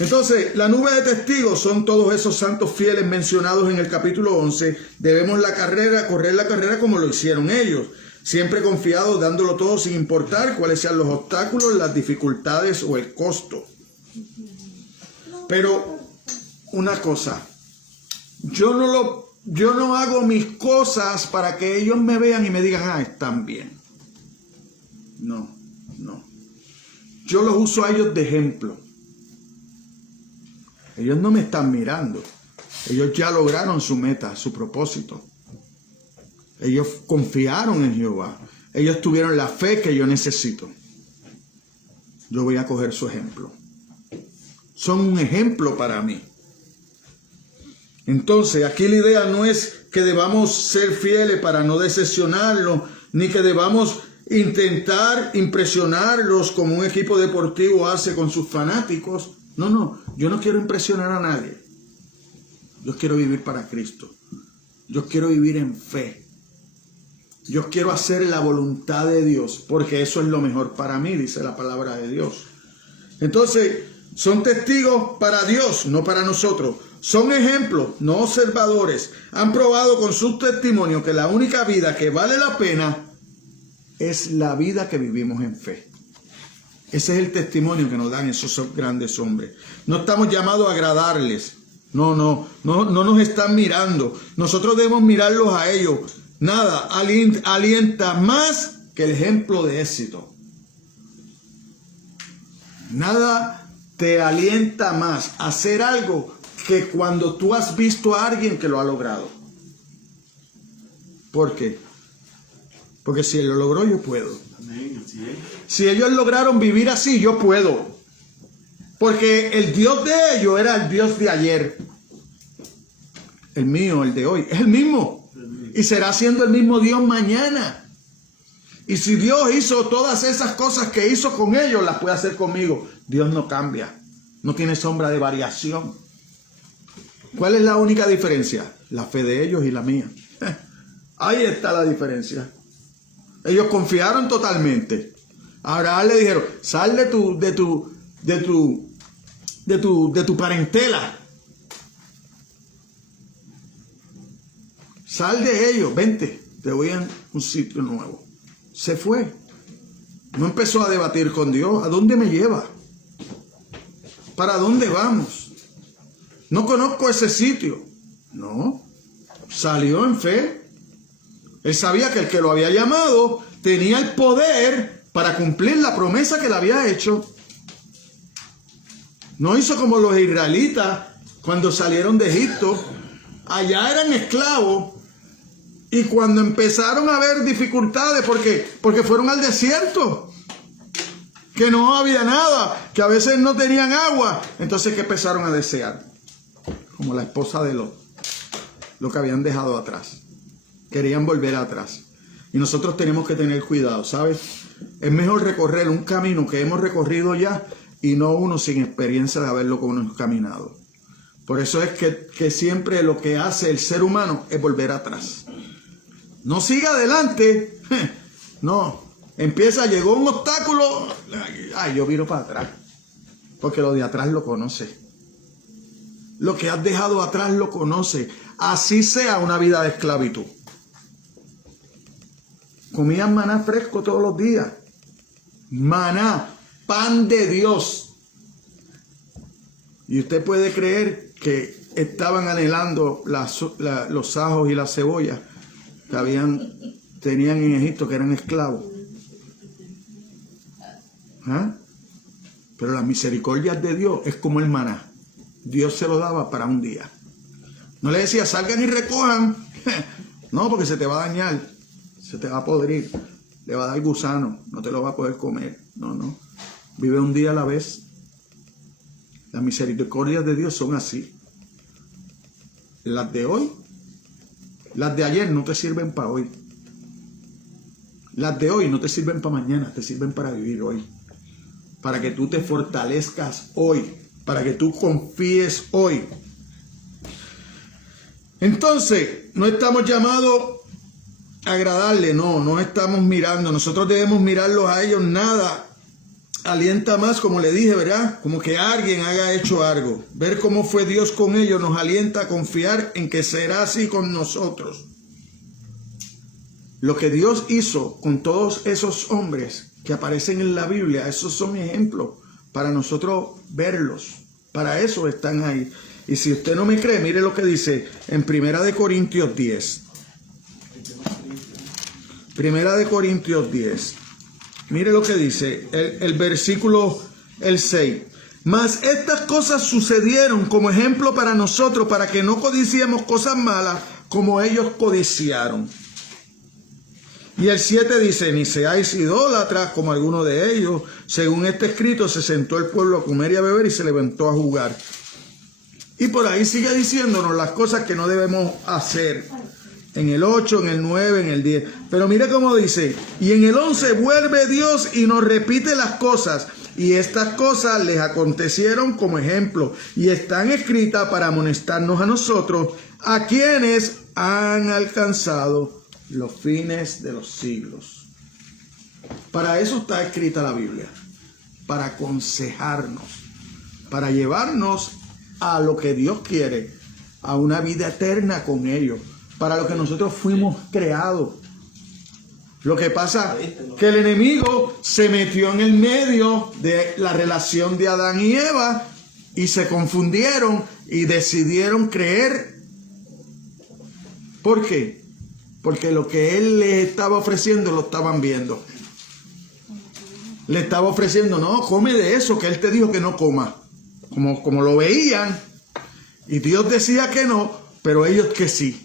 Entonces, la nube de testigos son todos esos santos fieles mencionados en el capítulo 11. Debemos correr la carrera como lo hicieron ellos. Siempre confiados, dándolo todo sin importar cuáles sean los obstáculos, las dificultades o el costo. Pero una cosa, yo no hago mis cosas para que ellos me vean y me digan, están bien. No. yo los uso a ellos de ejemplo. Ellos no me están mirando. Ellos ya lograron su meta, su propósito. Ellos confiaron en Jehová. Ellos tuvieron la fe que yo necesito. Yo voy a coger su ejemplo. Son un ejemplo para mí. Entonces, aquí la idea no es que debamos ser fieles para no decepcionarlos, ni que debamos intentar impresionarlos como un equipo deportivo hace con sus fanáticos. No, yo no quiero impresionar a nadie. Yo quiero vivir para Cristo. Yo quiero vivir en fe. Yo quiero hacer la voluntad de Dios, porque eso es lo mejor para mí, dice la palabra de Dios. Entonces, son testigos para Dios, no para nosotros. Son ejemplos, no observadores. Han probado con sus testimonios que la única vida que vale la pena es la vida que vivimos en fe. Ese es el testimonio que nos dan esos grandes hombres. No estamos llamados a agradarles. No nos están mirando. Nosotros debemos mirarlos a ellos. Nada alienta más que el ejemplo de éxito. Nada te alienta más a hacer algo que cuando tú has visto a alguien que lo ha logrado. ¿Por qué? Porque si él lo logró, yo puedo. Amén, así es. Si ellos lograron vivir así, yo puedo. Porque el Dios de ellos era el Dios de ayer. El mío, el de hoy, es el mismo. Y será siendo el mismo Dios mañana. Y si Dios hizo todas esas cosas que hizo con ellos, las puede hacer conmigo. Dios no cambia. No tiene sombra de variación. ¿Cuál es la única diferencia? La fe de ellos y la mía. Ahí está la diferencia. Ellos confiaron totalmente. A Abraham le dijeron, sal de tu parentela. Sal de ellos, vente, te voy a un sitio nuevo. Se fue. No empezó a debatir con Dios. ¿A dónde me lleva? ¿Para dónde vamos? No conozco ese sitio. No. Salió en fe. Él sabía que el que lo había llamado tenía el poder para cumplir la promesa que le había hecho. No hizo como los israelitas cuando salieron de Egipto. Allá eran esclavos. Y cuando empezaron a haber dificultades, porque fueron al desierto, que no había nada, que a veces no tenían agua, entonces que empezaron a desear, como la esposa de Lot, lo que habían dejado atrás, querían volver atrás. Y nosotros tenemos que tener cuidado, ¿sabes? Es mejor recorrer un camino que hemos recorrido ya y no uno sin experiencia de haberlo con uno caminado. Por eso es que siempre lo que hace el ser humano es volver atrás. No siga adelante. No. Llegó un obstáculo. Ay, yo viro para atrás. Porque lo de atrás lo conoce. Lo que has dejado atrás lo conoce. Así sea una vida de esclavitud. Comían maná fresco todos los días. Maná, pan de Dios. Y usted puede creer que estaban anhelando los ajos y las cebollas que tenían en Egipto, que eran esclavos. ¿Ah? Pero las misericordias de Dios es como el maná. Dios se lo daba para un día. No le decía, salgan y recojan. No, porque se te va a dañar. Se te va a podrir. Le va a dar gusano. No te lo va a poder comer. No. Vive un día a la vez. Las misericordias de Dios son así. Las de hoy, las de ayer no te sirven para hoy. Las de hoy no te sirven para mañana, te sirven para vivir hoy. Para que tú te fortalezcas hoy. Para que tú confíes hoy. Entonces, no estamos llamados a agradarle, no estamos mirando. Nosotros debemos mirarlos a ellos. Nada alienta más, como le dije, ¿verdad? Como que alguien haya hecho algo. Ver cómo fue Dios con ellos nos alienta a confiar en que será así con nosotros. Lo que Dios hizo con todos esos hombres que aparecen en la Biblia, esos son ejemplos para nosotros verlos. Para eso están ahí. Y si usted no me cree, mire lo que dice en 1 Corintios 10. 1 Corintios 10. Mire lo que dice el versículo, el 6. Mas estas cosas sucedieron como ejemplo para nosotros, para que no codiciemos cosas malas como ellos codiciaron. Y el 7 dice, ni seáis idólatras como alguno de ellos. Según este escrito, se sentó el pueblo a comer y a beber y se levantó a jugar. Y por ahí sigue diciéndonos las cosas que no debemos hacer. En el 8, en el 9, en el 10. Pero mire cómo dice, y en el 11 vuelve Dios y nos repite las cosas. Y estas cosas les acontecieron como ejemplo y están escritas para amonestarnos a nosotros, a quienes han alcanzado los fines de los siglos. Para eso está escrita la Biblia, para aconsejarnos, para llevarnos a lo que Dios quiere, a una vida eterna con ellos, para lo que nosotros fuimos creados. Lo que pasa es que el enemigo se metió en el medio de la relación de Adán y Eva y se confundieron y decidieron creer. ¿Por qué? Porque lo que él les estaba ofreciendo lo estaban viendo. Le estaba ofreciendo, no, come de eso que él te dijo que no coma. Como lo veían, y Dios decía que no, pero ellos que sí.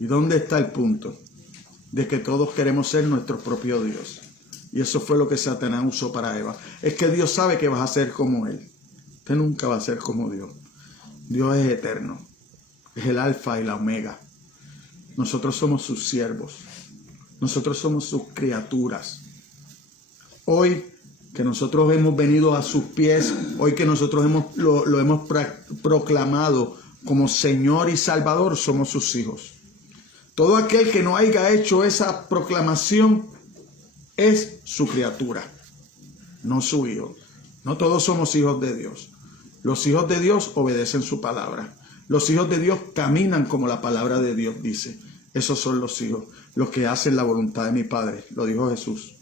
¿Y dónde está el punto? De que todos queremos ser nuestro propio Dios. Y eso fue lo que Satanás usó para Eva. Es que Dios sabe que vas a ser como Él. Usted nunca va a ser como Dios. Dios es eterno. Es el alfa y la omega. Nosotros somos sus siervos. Nosotros somos sus criaturas. Hoy que nosotros hemos venido a sus pies, hoy que nosotros lo hemos proclamado como Señor y Salvador, somos sus hijos. Todo aquel que no haya hecho esa proclamación es su criatura, no su hijo. No todos somos hijos de Dios. Los hijos de Dios obedecen su palabra. Los hijos de Dios caminan como la palabra de Dios dice. Esos son los hijos, los que hacen la voluntad de mi Padre, lo dijo Jesús.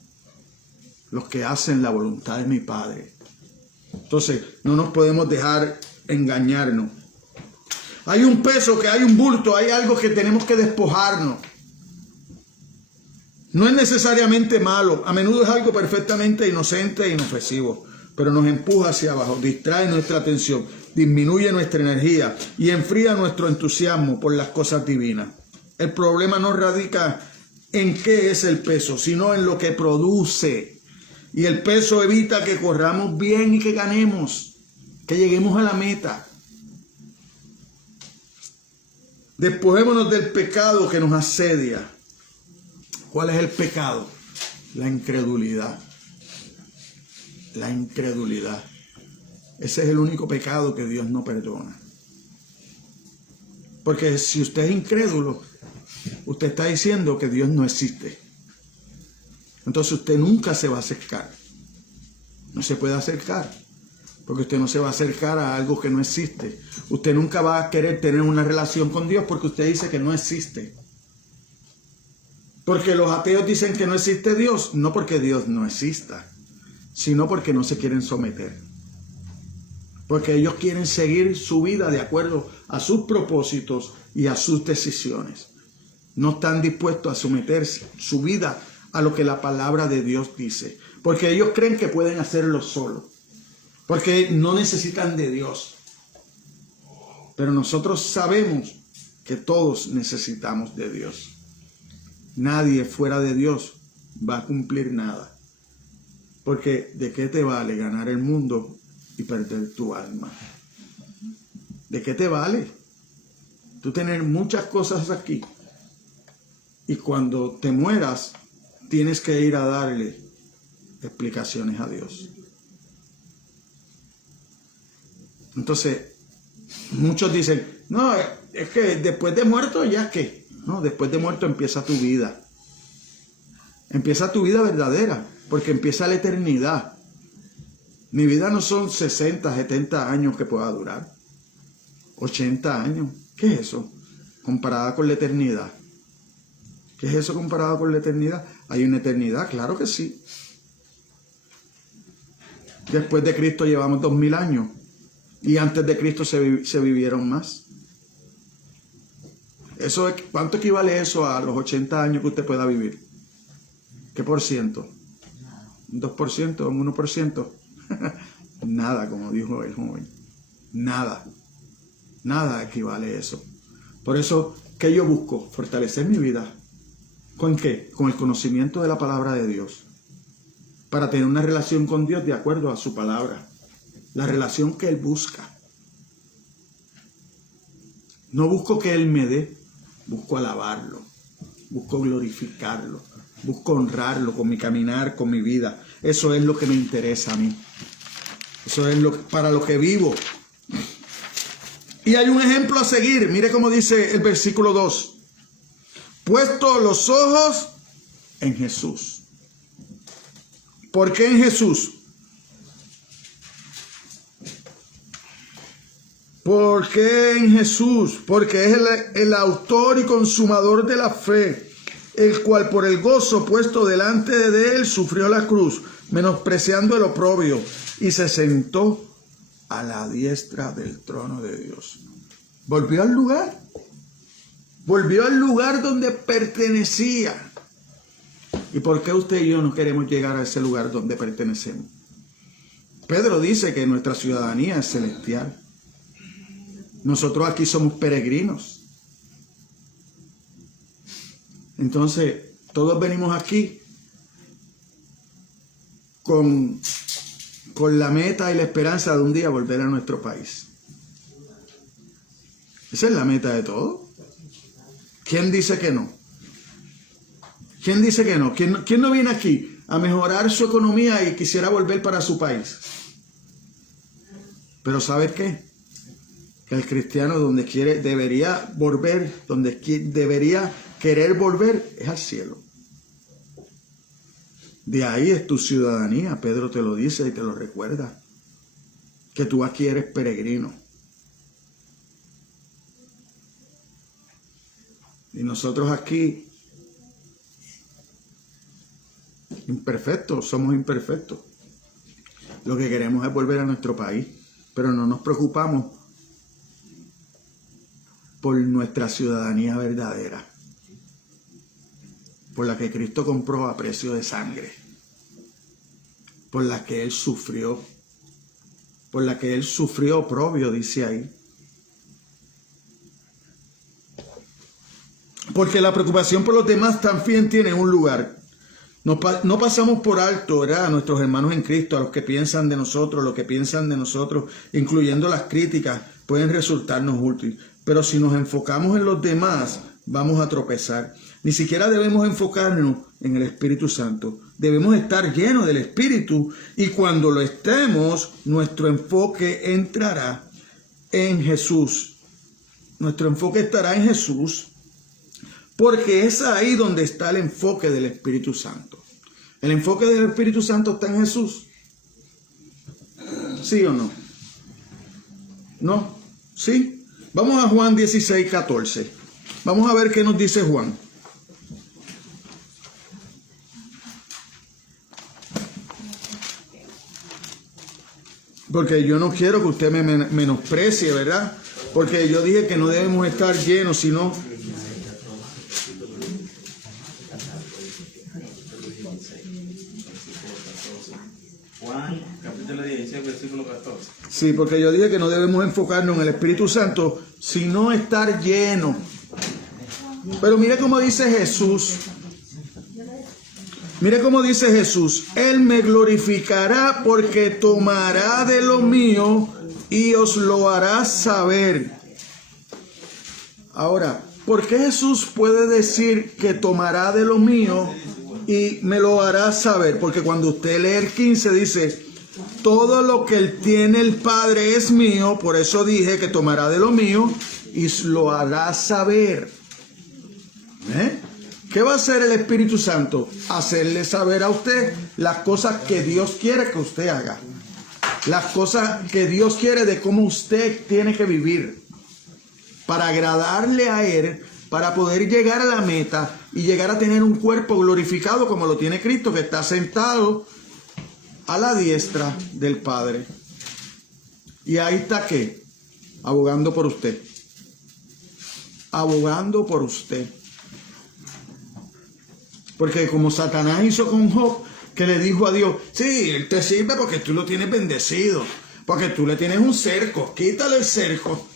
Los que hacen la voluntad de mi Padre. Entonces, no nos podemos dejar engañarnos. Hay un peso, que hay un bulto, hay algo que tenemos que despojarnos. No es necesariamente malo, a menudo es algo perfectamente inocente e inofensivo, pero nos empuja hacia abajo, distrae nuestra atención, disminuye nuestra energía y enfría nuestro entusiasmo por las cosas divinas. El problema no radica en qué es el peso, sino en lo que produce. Y el peso evita que corramos bien y que ganemos, que lleguemos a la meta. Despojémonos del pecado que nos asedia. ¿Cuál es el pecado? La incredulidad. La incredulidad. Ese es el único pecado que Dios no perdona. Porque si usted es incrédulo, usted está diciendo que Dios no existe. Entonces usted nunca se va a acercar. No se puede acercar. Porque usted no se va a acercar a algo que no existe. Usted nunca va a querer tener una relación con Dios porque usted dice que no existe. Porque los ateos dicen que no existe Dios, no porque Dios no exista, sino porque no se quieren someter. Porque ellos quieren seguir su vida de acuerdo a sus propósitos y a sus decisiones. No están dispuestos a someter su vida a lo que la palabra de Dios dice. Porque ellos creen que pueden hacerlo solos. Porque no necesitan de Dios. Pero nosotros sabemos que todos necesitamos de Dios. Nadie fuera de Dios va a cumplir nada. Porque ¿de qué te vale ganar el mundo y perder tu alma? ¿De qué te vale tú tener muchas cosas aquí? Y cuando te mueras, tienes que ir a darle explicaciones a Dios. Entonces, muchos dicen, no, es que después de muerto, ¿ya qué? No, después de muerto empieza tu vida. Empieza tu vida verdadera, porque empieza la eternidad. Mi vida no son 60, 70 años que pueda durar. 80 años. ¿Qué es eso? Comparada con la eternidad. ¿Qué es eso comparado con la eternidad? ¿Hay una eternidad? Claro que sí. Después de Cristo llevamos 2000 años. Y antes de Cristo se vivieron más. ¿Cuánto equivale eso a los 80 años que usted pueda vivir? ¿Qué por ciento? ¿Un 2%? ¿Un 1%? Nada, como dijo el joven. Nada. Nada equivale a eso. Por eso, ¿qué yo busco? Fortalecer mi vida. ¿Con qué? Con el conocimiento de la palabra de Dios. Para tener una relación con Dios de acuerdo a su palabra. La relación que Él busca. No busco que Él me dé, busco alabarlo. Busco glorificarlo. Busco honrarlo con mi caminar, con mi vida. Eso es lo que me interesa a mí. Eso es para lo que vivo. Y hay un ejemplo a seguir. Mire cómo dice el versículo 2. Puesto los ojos en Jesús. ¿Por qué en Jesús? ¿Por qué en Jesús? Porque es el autor y consumador de la fe, el cual por el gozo puesto delante de él sufrió la cruz, menospreciando el oprobio, y se sentó a la diestra del trono de Dios. Volvió al lugar. Volvió al lugar donde pertenecía. ¿Y por qué usted y yo no queremos llegar a ese lugar donde pertenecemos? Pedro dice que nuestra ciudadanía es celestial. Nosotros aquí somos peregrinos. Entonces, todos venimos aquí con la meta y la esperanza de un día volver a nuestro país. Esa es la meta de todo. ¿Quién dice que no? ¿Quién dice que no? ¿Quién no viene aquí a mejorar su economía y quisiera volver para su país? Pero ¿sabes qué? Que el cristiano debería volver, donde debería querer volver, es al cielo. De ahí es tu ciudadanía. Pedro te lo dice y te lo recuerda. Que tú aquí eres peregrino. Y nosotros aquí, imperfectos, somos imperfectos. Lo que queremos es volver a nuestro país, pero no nos preocupamos por nuestra ciudadanía verdadera, por la que Cristo compró a precio de sangre, por la que Él sufrió, oprobio, dice ahí. Porque la preocupación por los demás también tiene un lugar. No pasamos por alto, ¿verdad?, a nuestros hermanos en Cristo, a los que piensan de nosotros, incluyendo las críticas, pueden resultarnos útiles. Pero si nos enfocamos en los demás, vamos a tropezar. Ni siquiera debemos enfocarnos en el Espíritu Santo. Debemos estar llenos del Espíritu, y cuando lo estemos, nuestro enfoque entrará en Jesús. Nuestro enfoque estará en Jesús, porque es ahí donde está el enfoque del Espíritu Santo. ¿El enfoque del Espíritu Santo está en Jesús? ¿Sí o no? ¿No? ¿Sí? Vamos a Juan 16, 14. Vamos a ver qué nos dice Juan. Porque yo no quiero que usted me menosprecie, ¿verdad? Porque yo dije que no debemos estar llenos, sino... Juan, capítulo 16, versículo 14. Sí, porque yo dije que no debemos enfocarnos en el Espíritu Santo, sino estar llenos. Pero mire cómo dice Jesús. Mire cómo dice Jesús. Él me glorificará porque tomará de lo mío y os lo hará saber. Ahora, ¿por qué Jesús puede decir que tomará de lo mío y me lo hará saber? Porque cuando usted lee el 15 dice, todo lo que él tiene el Padre es mío, por eso dije que tomará de lo mío y lo hará saber. ¿Qué va a hacer el Espíritu Santo? Hacerle saber a usted las cosas que Dios quiere que usted haga. Las cosas que Dios quiere de cómo usted tiene que vivir. Para agradarle a Él, para poder llegar a la meta y llegar a tener un cuerpo glorificado como lo tiene Cristo, que está sentado a la diestra del Padre. Y ahí está, ¿qué? Abogando por usted. Abogando por usted. Porque como Satanás hizo con Job, que le dijo a Dios, sí, él te sirve porque tú lo tienes bendecido, porque tú le tienes un cerco, quítale el cerco.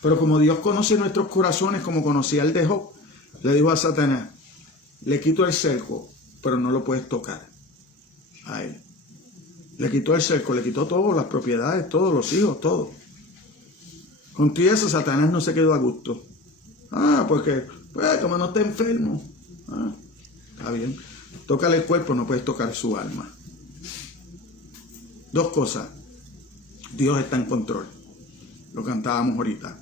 Pero como Dios conoce nuestros corazones, como conocía el de Job, le dijo a Satanás, le quito el cerco, pero no lo puedes tocar a él. Le quitó el cerco, le quitó todo, las propiedades, todos los hijos, todo. Con todo eso, Satanás no se quedó a gusto. Porque, pues, como no está enfermo. Está bien. Tócale el cuerpo, no puedes tocar su alma. Dos cosas. Dios está en control. Lo cantábamos ahorita.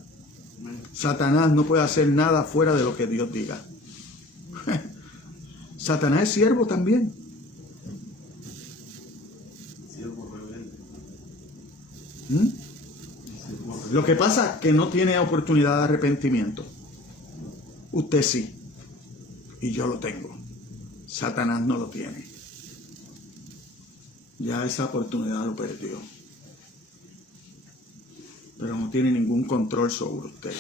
Satanás no puede hacer nada fuera de lo que Dios diga. Satanás es siervo también. Lo que pasa es que no tiene oportunidad de arrepentimiento. Usted sí. Y yo lo tengo. Satanás no lo tiene. Ya esa oportunidad lo perdió. Pero no tiene ningún control sobre usted.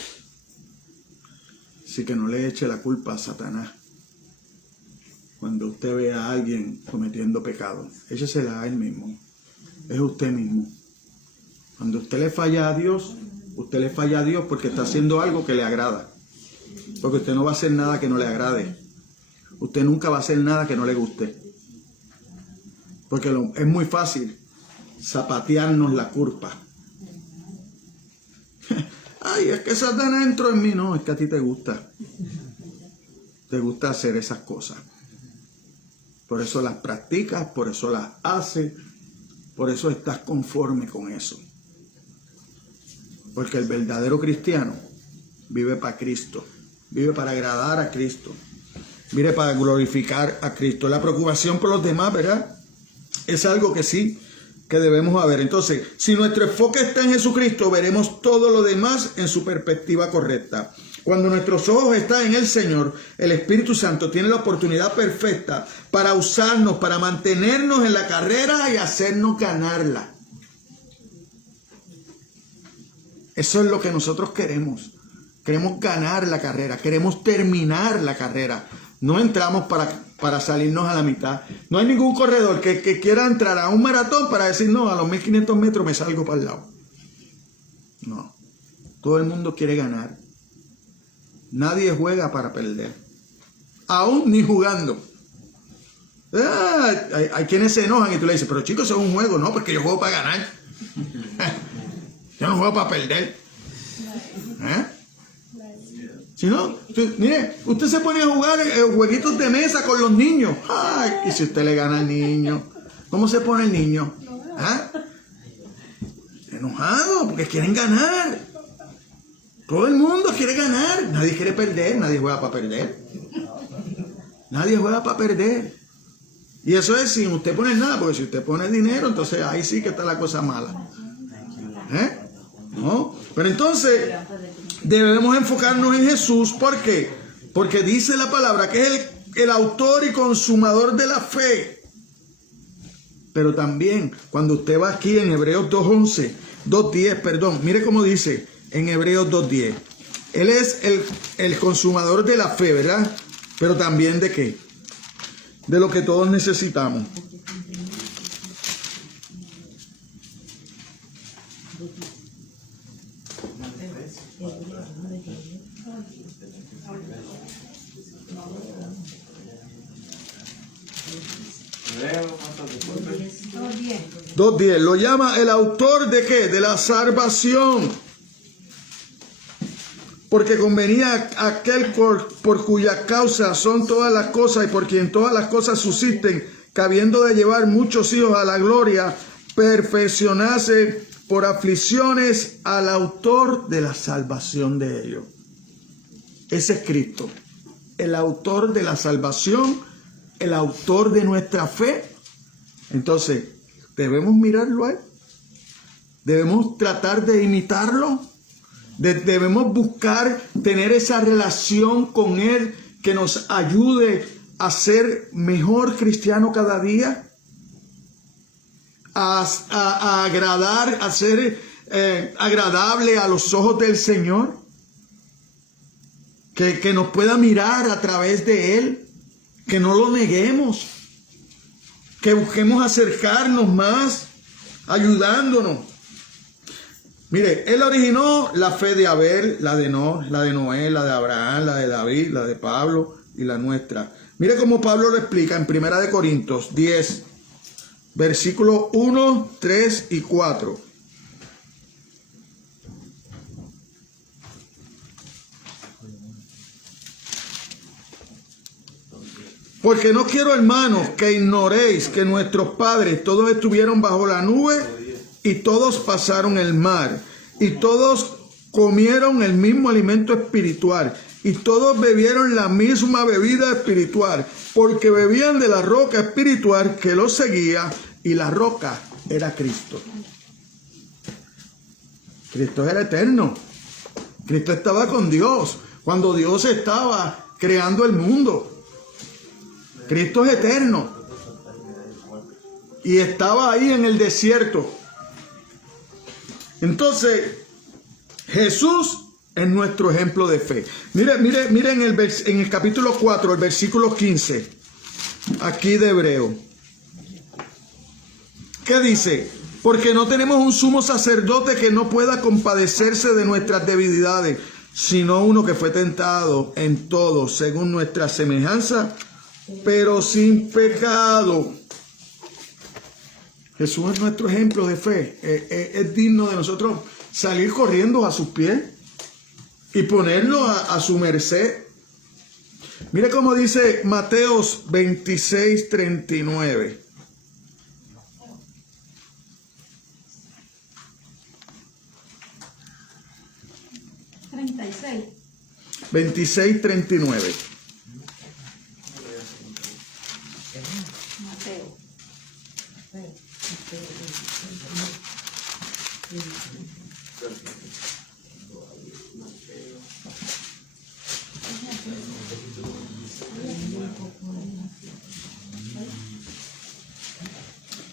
Así que no le eche la culpa a Satanás. Cuando usted ve a alguien cometiendo pecado, échesela a él mismo. Es usted mismo. Cuando usted le falla a Dios, usted le falla a Dios porque está haciendo algo que le agrada. Porque usted no va a hacer nada que no le agrade. Usted nunca va a hacer nada que no le guste. Porque es muy fácil zapatearnos la culpa. Ay, es que Satanás entró en mí. No, es que a ti te gusta. Te gusta hacer esas cosas. Por eso las practicas, por eso las haces, por eso estás conforme con eso. Porque el verdadero cristiano vive para Cristo, vive para agradar a Cristo, vive para glorificar a Cristo. La preocupación por los demás, ¿verdad? Es algo que sí, que debemos haber. Entonces, si nuestro enfoque está en Jesucristo, veremos todo lo demás en su perspectiva correcta. Cuando nuestros ojos están en el Señor, el Espíritu Santo tiene la oportunidad perfecta para usarnos, para mantenernos en la carrera y hacernos ganarla. Eso es lo que nosotros queremos. Queremos ganar la carrera, queremos terminar la carrera. No entramos para salirnos a la mitad. No hay ningún corredor que quiera entrar a un maratón para decir, no, a los 1500 metros me salgo para el lado. No. Todo el mundo quiere ganar. Nadie juega para perder. Aún ni jugando. Hay quienes se enojan y tú le dices, pero chicos, eso es un juego. No, porque yo juego para ganar. Yo no juego para perder. Si no, mire, usted se pone a jugar jueguitos de mesa con los niños. Ay, y si usted le gana al niño, ¿cómo se pone el niño? Enojado, porque quieren ganar. Todo el mundo quiere ganar. Nadie quiere perder, nadie juega para perder. Nadie juega para perder. Y eso es sin usted poner nada, porque si usted pone dinero, entonces ahí sí que está la cosa mala. ¿No? Pero entonces debemos enfocarnos en Jesús. ¿Por qué? Porque dice la palabra que es el autor y consumador de la fe. Pero también cuando usted va aquí en Hebreos 2:10, mire cómo dice en Hebreos 2:10. Él es el consumador de la fe, ¿verdad? Pero también ¿de qué? De lo que todos necesitamos. Dos 2:10. Lo llama el autor de ¿qué? De la salvación. Porque convenía aquel por cuya causa son todas las cosas y por quien todas las cosas subsisten, que habiendo de llevar muchos hijos a la gloria, perfeccionase por aflicciones al autor de la salvación de ellos. Ese es Cristo, el autor de la salvación, el autor de nuestra fe. Entonces, debemos mirarlo a él. Debemos tratar de imitarlo. Debemos buscar tener esa relación con él que nos ayude a ser mejor cristiano cada día. A agradar, a ser agradable a los ojos del Señor. Que nos pueda mirar a través de él. que no lo neguemos, que busquemos acercarnos más, ayudándonos. Mire, Él originó la fe de Abel, la de Noé, la de Abraham, la de David, la de Pablo y la nuestra. Mire cómo Pablo lo explica en 1 Corintios 10, versículos 1, 3 y 4. Porque no quiero, hermanos, que ignoréis que nuestros padres todos estuvieron bajo la nube y todos pasaron el mar y todos comieron el mismo alimento espiritual y todos bebieron la misma bebida espiritual, porque bebían de la roca espiritual que los seguía, y la roca era Cristo. Cristo era eterno. Cristo estaba con Dios cuando Dios estaba creando el mundo. Cristo es eterno y estaba ahí en el desierto. Entonces, Jesús es nuestro ejemplo de fe. Mire en el capítulo 4, el versículo 15, aquí de Hebreo. ¿Qué dice? Porque no tenemos un sumo sacerdote que no pueda compadecerse de nuestras debilidades, sino uno que fue tentado en todo, según nuestra semejanza, pero sin pecado. Jesús es nuestro ejemplo de fe. Es digno de nosotros salir corriendo a sus pies y ponerlo a su merced. Mire cómo dice Mateos 26, 39. ¿36? 26, 39. Mateo.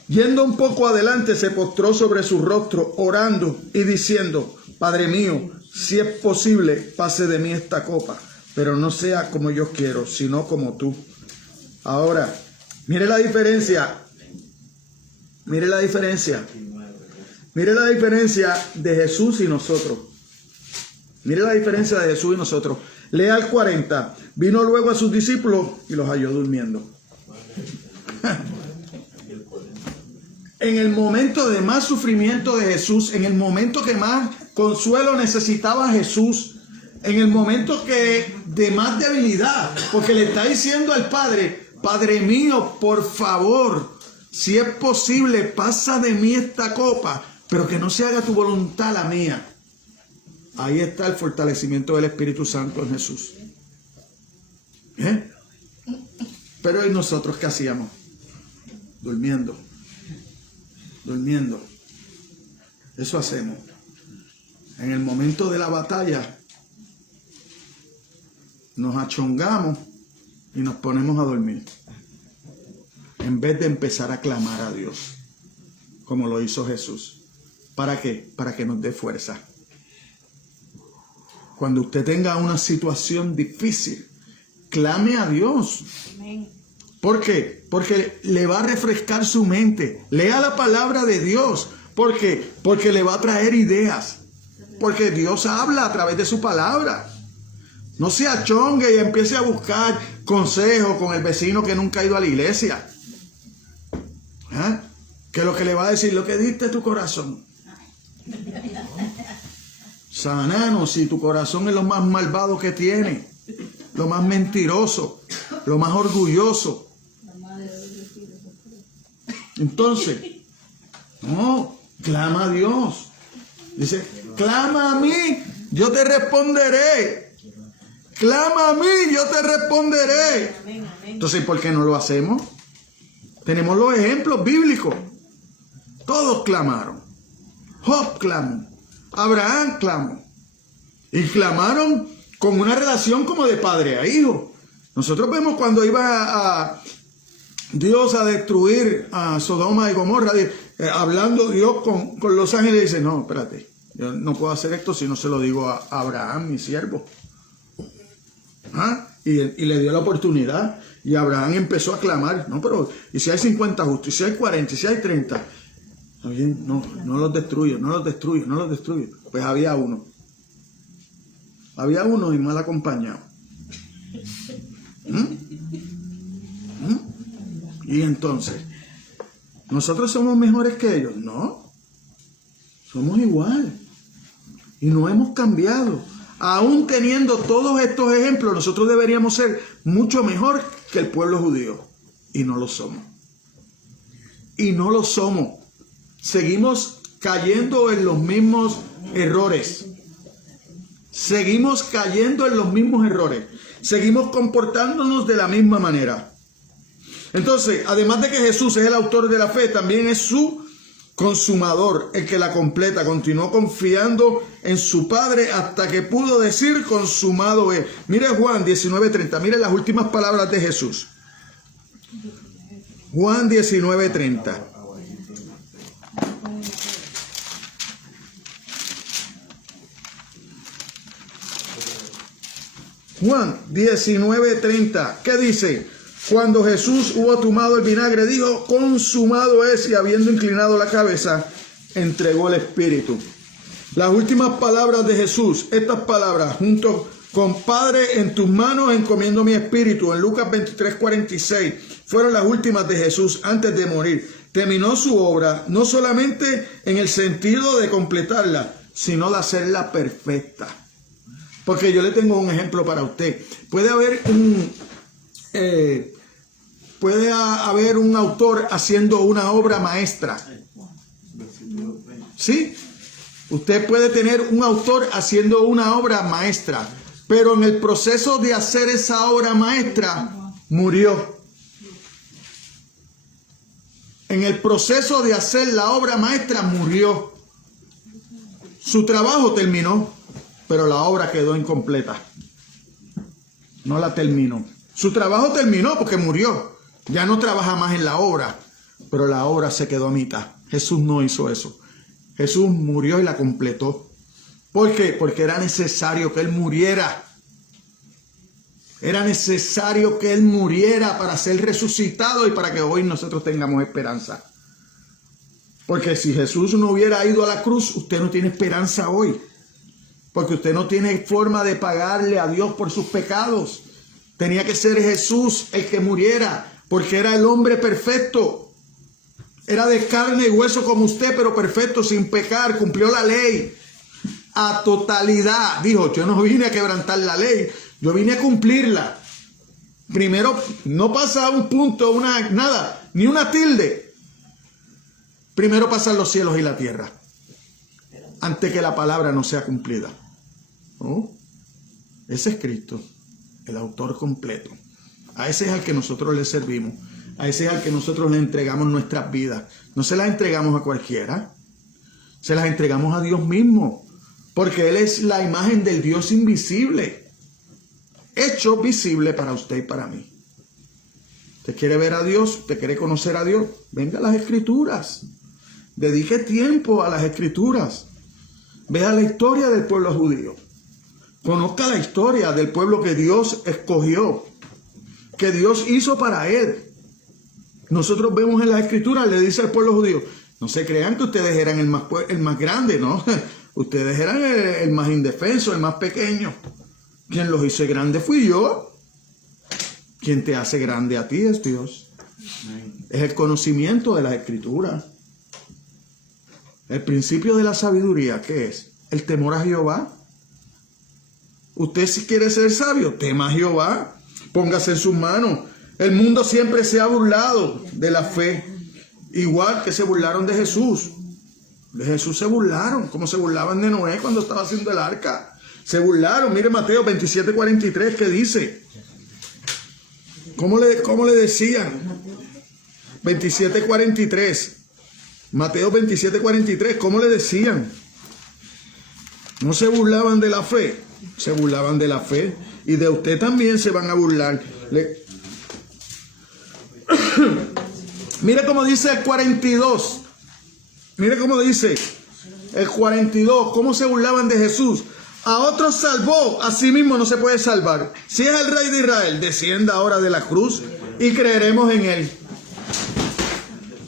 Yendo un poco adelante, se postró sobre su rostro, orando y diciendo: Padre mío, si es posible, pase de mí esta copa, pero no sea como yo quiero, sino como tú. Ahora, mire la diferencia. Mire la diferencia. Mire la diferencia de Jesús y nosotros. Mire la diferencia de Jesús y nosotros. Lea el 40. Vino luego a sus discípulos y los halló durmiendo. En el momento de más sufrimiento de Jesús, en el momento que más consuelo necesitaba Jesús, en el momento que de más debilidad, porque le está diciendo al Padre: Padre mío, por favor, si es posible, pasa de mí esta copa, pero que no se haga tu voluntad, la mía. Ahí está el fortalecimiento del Espíritu Santo en Jesús. Pero ¿y nosotros qué hacíamos? Durmiendo. Eso hacemos. En el momento de la batalla nos achongamos y nos ponemos a dormir, en vez de empezar a clamar a Dios, como lo hizo Jesús. ¿Para qué? Para que nos dé fuerza. Cuando usted tenga una situación difícil, clame a Dios. Amén. ¿Por qué? Porque le va a refrescar su mente. Lea la palabra de Dios. ¿Por qué? Porque le va a traer ideas. Porque Dios habla a través de su palabra. No se achongue y empiece a buscar consejo con el vecino que nunca ha ido a la iglesia. Que lo que le va a decir, lo que diste tu corazón. Sanano, si tu corazón es lo más malvado que tiene, lo más mentiroso, lo más orgulloso. Entonces, no, clama a Dios. Dice: clama a mí, yo te responderé. Clama a mí, yo te responderé. Entonces, ¿por qué no lo hacemos? Tenemos los ejemplos bíblicos. Todos clamaron. Job clamó. Abraham clamó. Y clamaron con una relación como de padre a hijo. Nosotros vemos cuando iba a Dios a destruir a Sodoma y Gomorra, hablando Dios con los ángeles, dice: no, espérate, yo no puedo hacer esto si no se lo digo a Abraham, mi siervo. Y le dio la oportunidad. Y Abraham empezó a clamar, no, pero ¿y si hay 50 justos? ¿Y si hay 40? ¿Y si hay 30? Bien, no los destruyo, no los destruyo, no los destruyo. Pues había uno. Había uno y mal acompañado. Y entonces, ¿nosotros somos mejores que ellos? No. Somos igual. Y no hemos cambiado. Aún teniendo todos estos ejemplos, nosotros deberíamos ser mucho mejor que el pueblo judío. Y no lo somos. Y no lo somos. Seguimos cayendo en los mismos errores. Seguimos cayendo en los mismos errores. Seguimos comportándonos de la misma manera. Entonces, además de que Jesús es el autor de la fe, también es su consumador, el que la completa. Continuó confiando en su Padre hasta que pudo decir consumado es. Mire Juan 19:30, mire las últimas palabras de Jesús. Juan 19:30. Juan 19:30, ¿qué dice? Cuando Jesús hubo tomado el vinagre, dijo, consumado es, y habiendo inclinado la cabeza, entregó el Espíritu. Las últimas palabras de Jesús, estas palabras, junto con Padre, en tus manos encomiendo mi espíritu, en Lucas 23:46, fueron las últimas de Jesús antes de morir. Terminó su obra, no solamente en el sentido de completarla, sino de hacerla perfecta. Porque yo le tengo un ejemplo para usted. Puede haber un autor haciendo una obra maestra. ¿Sí? Usted puede tener un autor haciendo una obra maestra, pero en el proceso de hacer esa obra maestra, murió. En el proceso de hacer la obra maestra, murió. Su trabajo terminó, pero la obra quedó incompleta. No la terminó. Su trabajo terminó porque murió. Ya no trabaja más en la obra, pero la obra se quedó a mitad. Jesús no hizo eso. Jesús murió y la completó. ¿Por qué? Porque era necesario que Él muriera. Era necesario que Él muriera para ser resucitado y para que hoy nosotros tengamos esperanza. Porque si Jesús no hubiera ido a la cruz, usted no tiene esperanza hoy. Porque usted no tiene forma de pagarle a Dios por sus pecados. Tenía que ser Jesús el que muriera, porque era el hombre perfecto. Era de carne y hueso como usted, pero perfecto, sin pecar, cumplió la ley a totalidad. Dijo, yo no vine a quebrantar la ley, yo vine a cumplirla. Primero, no pasa un punto, nada, ni una tilde. Primero pasan los cielos y la tierra, antes que la palabra no sea cumplida. ¿No? Ese es Cristo, el autor completo. A ese es al que nosotros le servimos. A ese es al que nosotros le entregamos nuestras vidas. No se las entregamos a cualquiera. Se las entregamos a Dios mismo. Porque Él es la imagen del Dios invisible, hecho visible para usted y para mí. ¿Usted quiere ver a Dios? ¿Usted quiere conocer a Dios? Venga a las Escrituras. Dedique tiempo a las Escrituras. Vea la historia del pueblo judío. Conozca la historia del pueblo que Dios escogió, que Dios hizo para Él. Nosotros vemos en las Escrituras, le dice al pueblo judío, no se crean que ustedes eran el más grande, ¿no? Ustedes eran el más indefenso, el más pequeño. Quien los hizo grande fui yo. Quien te hace grande a ti es Dios. Es el conocimiento de las Escrituras. El principio de la sabiduría, ¿qué es? El temor a Jehová. Usted si quiere ser sabio, tema a Jehová. Póngase en sus manos. El mundo siempre se ha burlado de la fe. Igual que se burlaron de Jesús. De Jesús se burlaron, como se burlaban de Noé cuando estaba haciendo el arca. Se burlaron. Mire Mateo 27:43, ¿qué dice? ¿Cómo le decían? 27:43. Mateo 27:43, ¿cómo le decían? No se burlaban de la fe, se burlaban de la fe. Y de usted también se van a burlar. Mire cómo dice el 42. Mire cómo dice el 42. ¿Cómo se burlaban de Jesús? a otros salvó, a sí mismo no se puede salvar. Si es el Rey de Israel, descienda ahora de la cruz y creeremos en él.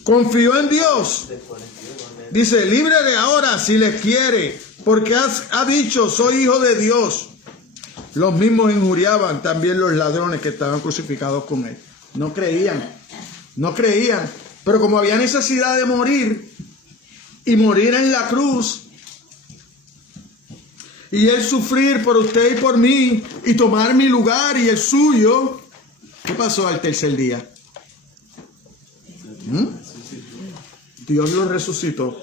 Confió en Dios. Dice, líbrele ahora si les quiere, porque ha dicho, soy hijo de Dios. Los mismos injuriaban también los ladrones que estaban crucificados con él. No creían, pero como había necesidad de morir y morir en la cruz, y él sufrir por usted y por mí, y tomar mi lugar y el suyo, ¿qué pasó al tercer día? Dios lo resucitó.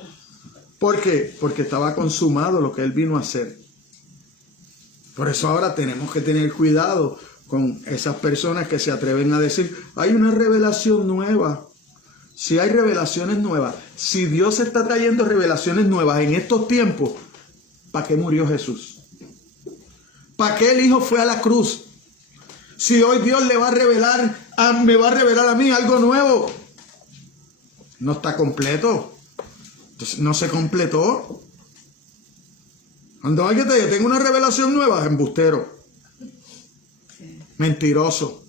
¿Por qué? Porque estaba consumado lo que él vino a hacer. Por eso ahora tenemos que tener cuidado con esas personas que se atreven a decir, hay una revelación nueva. Si hay revelaciones nuevas, si Dios está trayendo revelaciones nuevas en estos tiempos, ¿para qué murió Jesús? ¿Para qué el Hijo fue a la cruz? Si hoy Dios le va a revelar, me va a revelar a mí algo nuevo, no está completo. Entonces, no se completó. Cuando alguien te diga, tengo una revelación nueva, embustero. Mentiroso.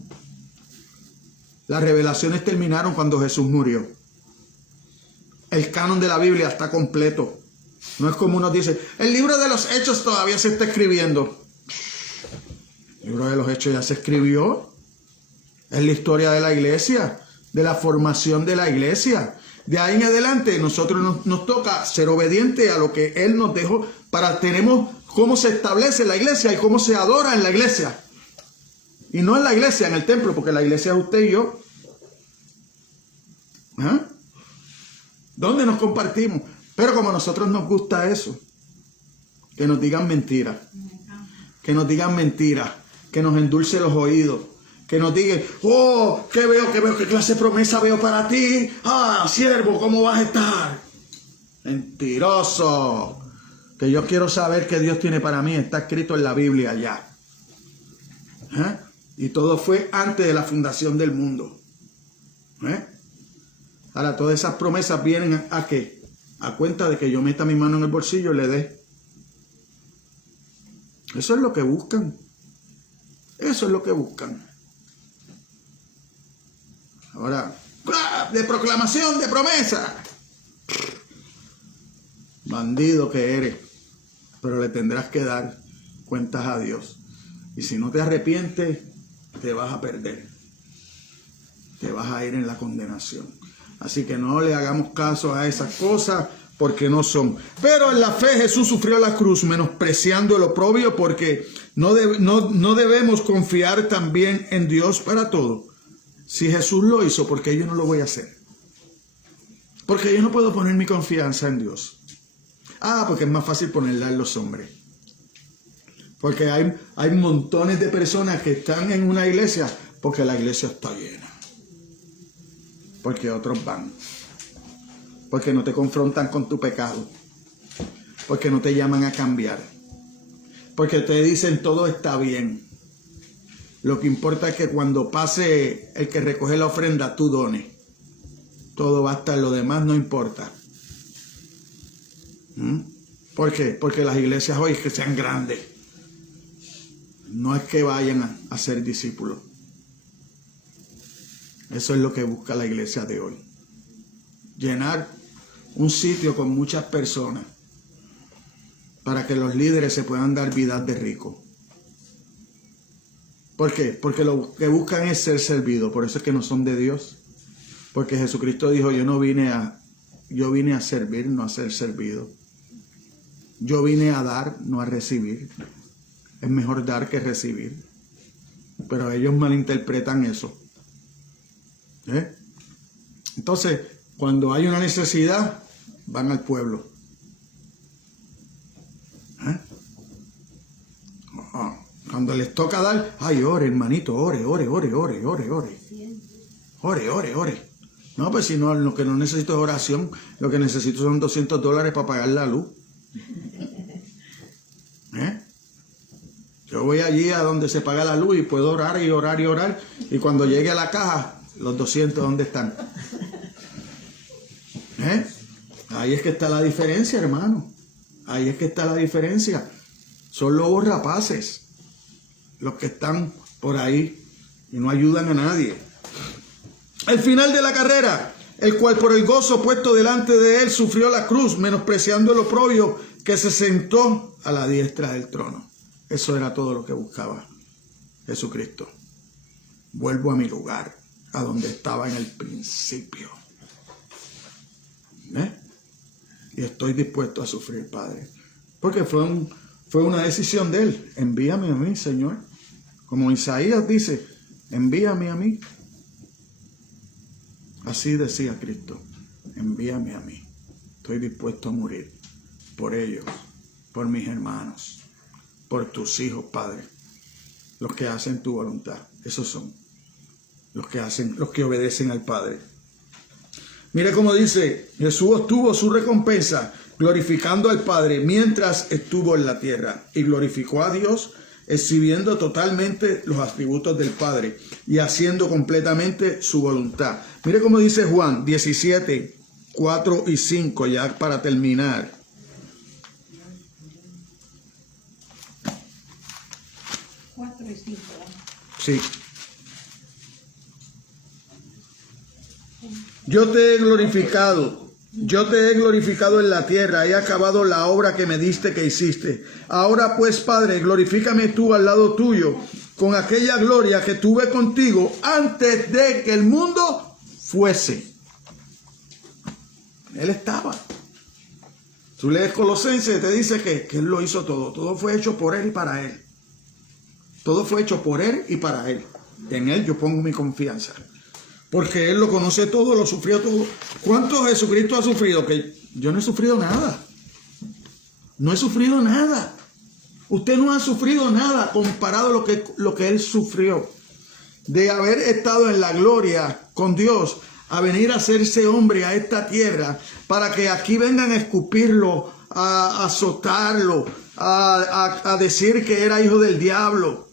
Las revelaciones terminaron cuando Jesús murió. El canon de la Biblia está completo. No es como uno dice, el libro de los Hechos todavía se está escribiendo. El libro de los Hechos ya se escribió. Es la historia de la iglesia, de la formación de la iglesia. De ahí en adelante nosotros nos toca ser obedientes a lo que Él nos dejó, tenemos cómo se establece la iglesia y cómo se adora en la iglesia. Y no en la iglesia, en el templo, porque la iglesia es usted y yo. ¿Ah? ¿Dónde nos compartimos? Pero como a nosotros nos gusta eso, que nos digan mentiras, que nos endulce los oídos, que nos digan, oh, ¿qué veo? ¿Qué clase de promesa veo para ti? Ah, siervo, ¿cómo vas a estar? Mentiroso. Que yo quiero saber qué Dios tiene para mí, está escrito en la Biblia ya. ¿Eh? Y todo fue antes de la fundación del mundo. Ahora, todas esas promesas vienen ¿a qué? A cuenta de que yo meta mi mano en el bolsillo y le dé. Eso es lo que buscan. Eso es lo que buscan. Ahora, de proclamación, de promesa. Bandido que eres. Pero le tendrás que dar cuentas a Dios. Y si no te arrepientes, te vas a perder. Te vas a ir en la condenación. Así que no le hagamos caso a esas cosas porque no son. Pero en la fe Jesús sufrió la cruz, menospreciando el oprobio, porque no debemos confiar también en Dios para todo. Si Jesús lo hizo, ¿por qué yo no lo voy a hacer? Porque yo no puedo poner mi confianza en Dios. Porque es más fácil ponerla en los hombres. Porque hay montones de personas que están en una iglesia porque la iglesia está llena. Porque otros van. Porque no te confrontan con tu pecado. Porque no te llaman a cambiar. Porque te dicen todo está bien. Lo que importa es que cuando pase el que recoge la ofrenda, tú dones. Todo va a estar, lo demás no importa. ¿Por qué? Porque las iglesias hoy es que sean grandes. No es que vayan a ser discípulos. Eso es lo que busca la iglesia de hoy. Llenar un sitio con muchas personas para que los líderes se puedan dar vidas de rico. ¿Por qué? Porque lo que buscan es ser servidos. Por eso es que no son de Dios. Porque Jesucristo dijo, yo vine a servir, no a ser servido. Yo vine a dar, no a recibir. Es mejor dar que recibir. Pero ellos malinterpretan eso. Entonces, cuando hay una necesidad, van al pueblo. Cuando les toca dar, ore, hermanito, ore. Ore. No, pues si no, lo que no necesito es oración, lo que necesito son $200 para pagar la luz. Yo voy allí a donde se paga la luz y puedo orar. Y cuando llegue a la caja, los 200, ¿dónde están? Ahí es que está la diferencia, hermano. Ahí es que está la diferencia. Son lobos rapaces los que están por ahí y no ayudan a nadie. El final de la carrera, el cual por el gozo puesto delante de él sufrió la cruz, menospreciando el oprobio, que se sentó a la diestra del trono. Eso era todo lo que buscaba Jesucristo. Vuelvo a mi lugar, a donde estaba en el principio. Y estoy dispuesto a sufrir, Padre. Porque fue una decisión de él. Envíame a mí, Señor. Como Isaías dice, envíame a mí. Así decía Cristo, envíame a mí. Estoy dispuesto a morir por ellos, por mis hermanos, por tus hijos, Padre. Los que hacen tu voluntad. Esos son los que obedecen al Padre. Mire cómo dice, Jesús obtuvo su recompensa glorificando al Padre mientras estuvo en la tierra, y glorificó a Dios exhibiendo totalmente los atributos del Padre y haciendo completamente su voluntad. Mire cómo dice Juan 17, 4 y 5, ya para terminar. Sí. Yo te he glorificado en la tierra, he acabado la obra que me diste que hiciste. Ahora pues, Padre, glorifícame tú al lado tuyo, con aquella gloria que tuve contigo antes de que el mundo fuese. Él estaba. Tú lees Colosenses, te dice que Él lo hizo todo. Todo fue hecho por Él y para Él. Todo fue hecho por Él y para Él. En Él yo pongo mi confianza. Porque Él lo conoce todo, lo sufrió todo. ¿Cuánto Jesucristo ha sufrido? Que yo no he sufrido nada. No he sufrido nada. Usted no ha sufrido nada comparado a lo que Él sufrió. De haber estado en la gloria con Dios, a venir a hacerse hombre a esta tierra, para que aquí vengan a escupirlo, a azotarlo, a decir que era hijo del diablo.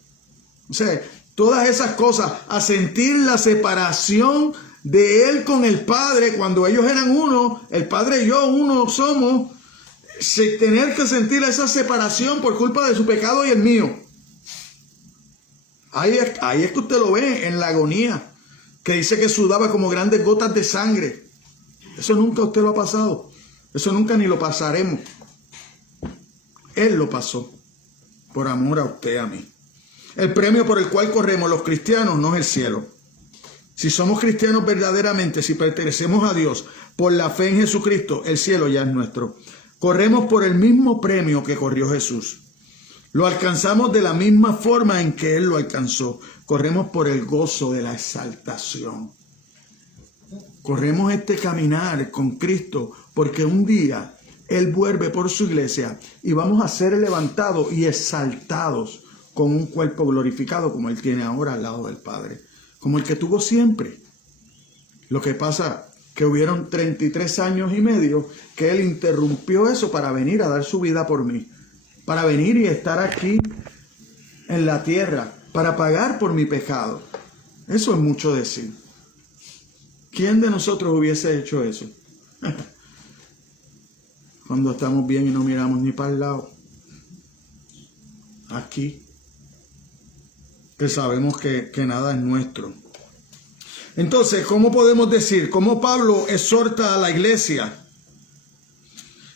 O sea, todas esas cosas, a sentir la separación de Él con el Padre, cuando ellos eran uno, el Padre y yo, uno somos, tener que sentir esa separación por culpa de su pecado y el mío. Ahí es que usted lo ve en la agonía, que dice que sudaba como grandes gotas de sangre. Eso nunca usted lo ha pasado. Eso nunca ni lo pasaremos. Él lo pasó por amor a usted y a mí. El premio por el cual corremos los cristianos no es el cielo. Si somos cristianos verdaderamente, si pertenecemos a Dios por la fe en Jesucristo, el cielo ya es nuestro. Corremos por el mismo premio que corrió Jesús. Lo alcanzamos de la misma forma en que Él lo alcanzó. Corremos por el gozo de la exaltación. Corremos este caminar con Cristo porque un día Él vuelve por su iglesia y vamos a ser levantados y exaltados con un cuerpo glorificado como Él tiene ahora al lado del Padre, como el que tuvo siempre. Lo que pasa que hubieron 33 años y medio que Él interrumpió eso para venir a dar su vida por mí, para venir y estar aquí en la tierra, para pagar por mi pecado. Eso es mucho decir. ¿Quién de nosotros hubiese hecho eso? Cuando estamos bien y no miramos ni para el lado. Aquí. Que sabemos que nada es nuestro. Entonces, ¿cómo podemos decir? ¿Cómo Pablo exhorta a la iglesia?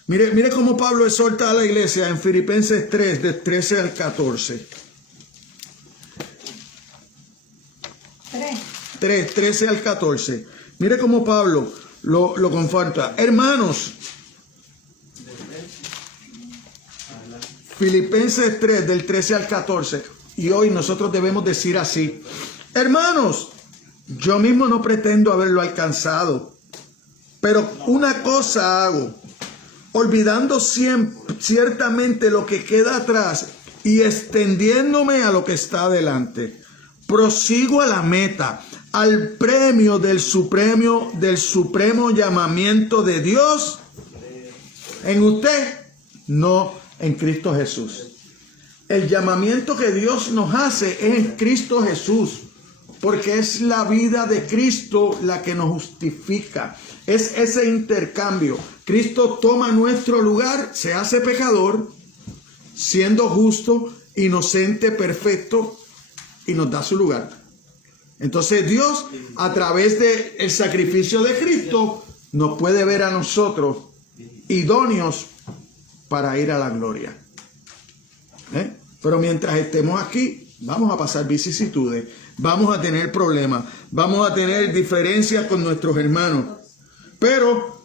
Mire cómo Pablo exhorta a la iglesia en Filipenses 3, de 13 al 14. 13 al 14. Mire cómo Pablo lo conforta. Hermanos, Filipenses 3, del 13 al 14. Y hoy nosotros debemos decir así: hermanos, yo mismo no pretendo haberlo alcanzado, pero una cosa hago, olvidando ciertamente lo que queda atrás y extendiéndome a lo que está adelante. Prosigo a la meta, al premio del supremo llamamiento de Dios en usted, no en Cristo Jesús. El llamamiento que Dios nos hace es en Cristo Jesús, porque es la vida de Cristo la que nos justifica. Es ese intercambio. Cristo toma nuestro lugar, se hace pecador siendo justo, inocente, perfecto, y nos da su lugar. Entonces Dios, a través del sacrificio de Cristo, nos puede ver a nosotros idóneos para ir a la gloria. Pero mientras estemos aquí, vamos a pasar vicisitudes, vamos a tener problemas, vamos a tener diferencias con nuestros hermanos. Pero,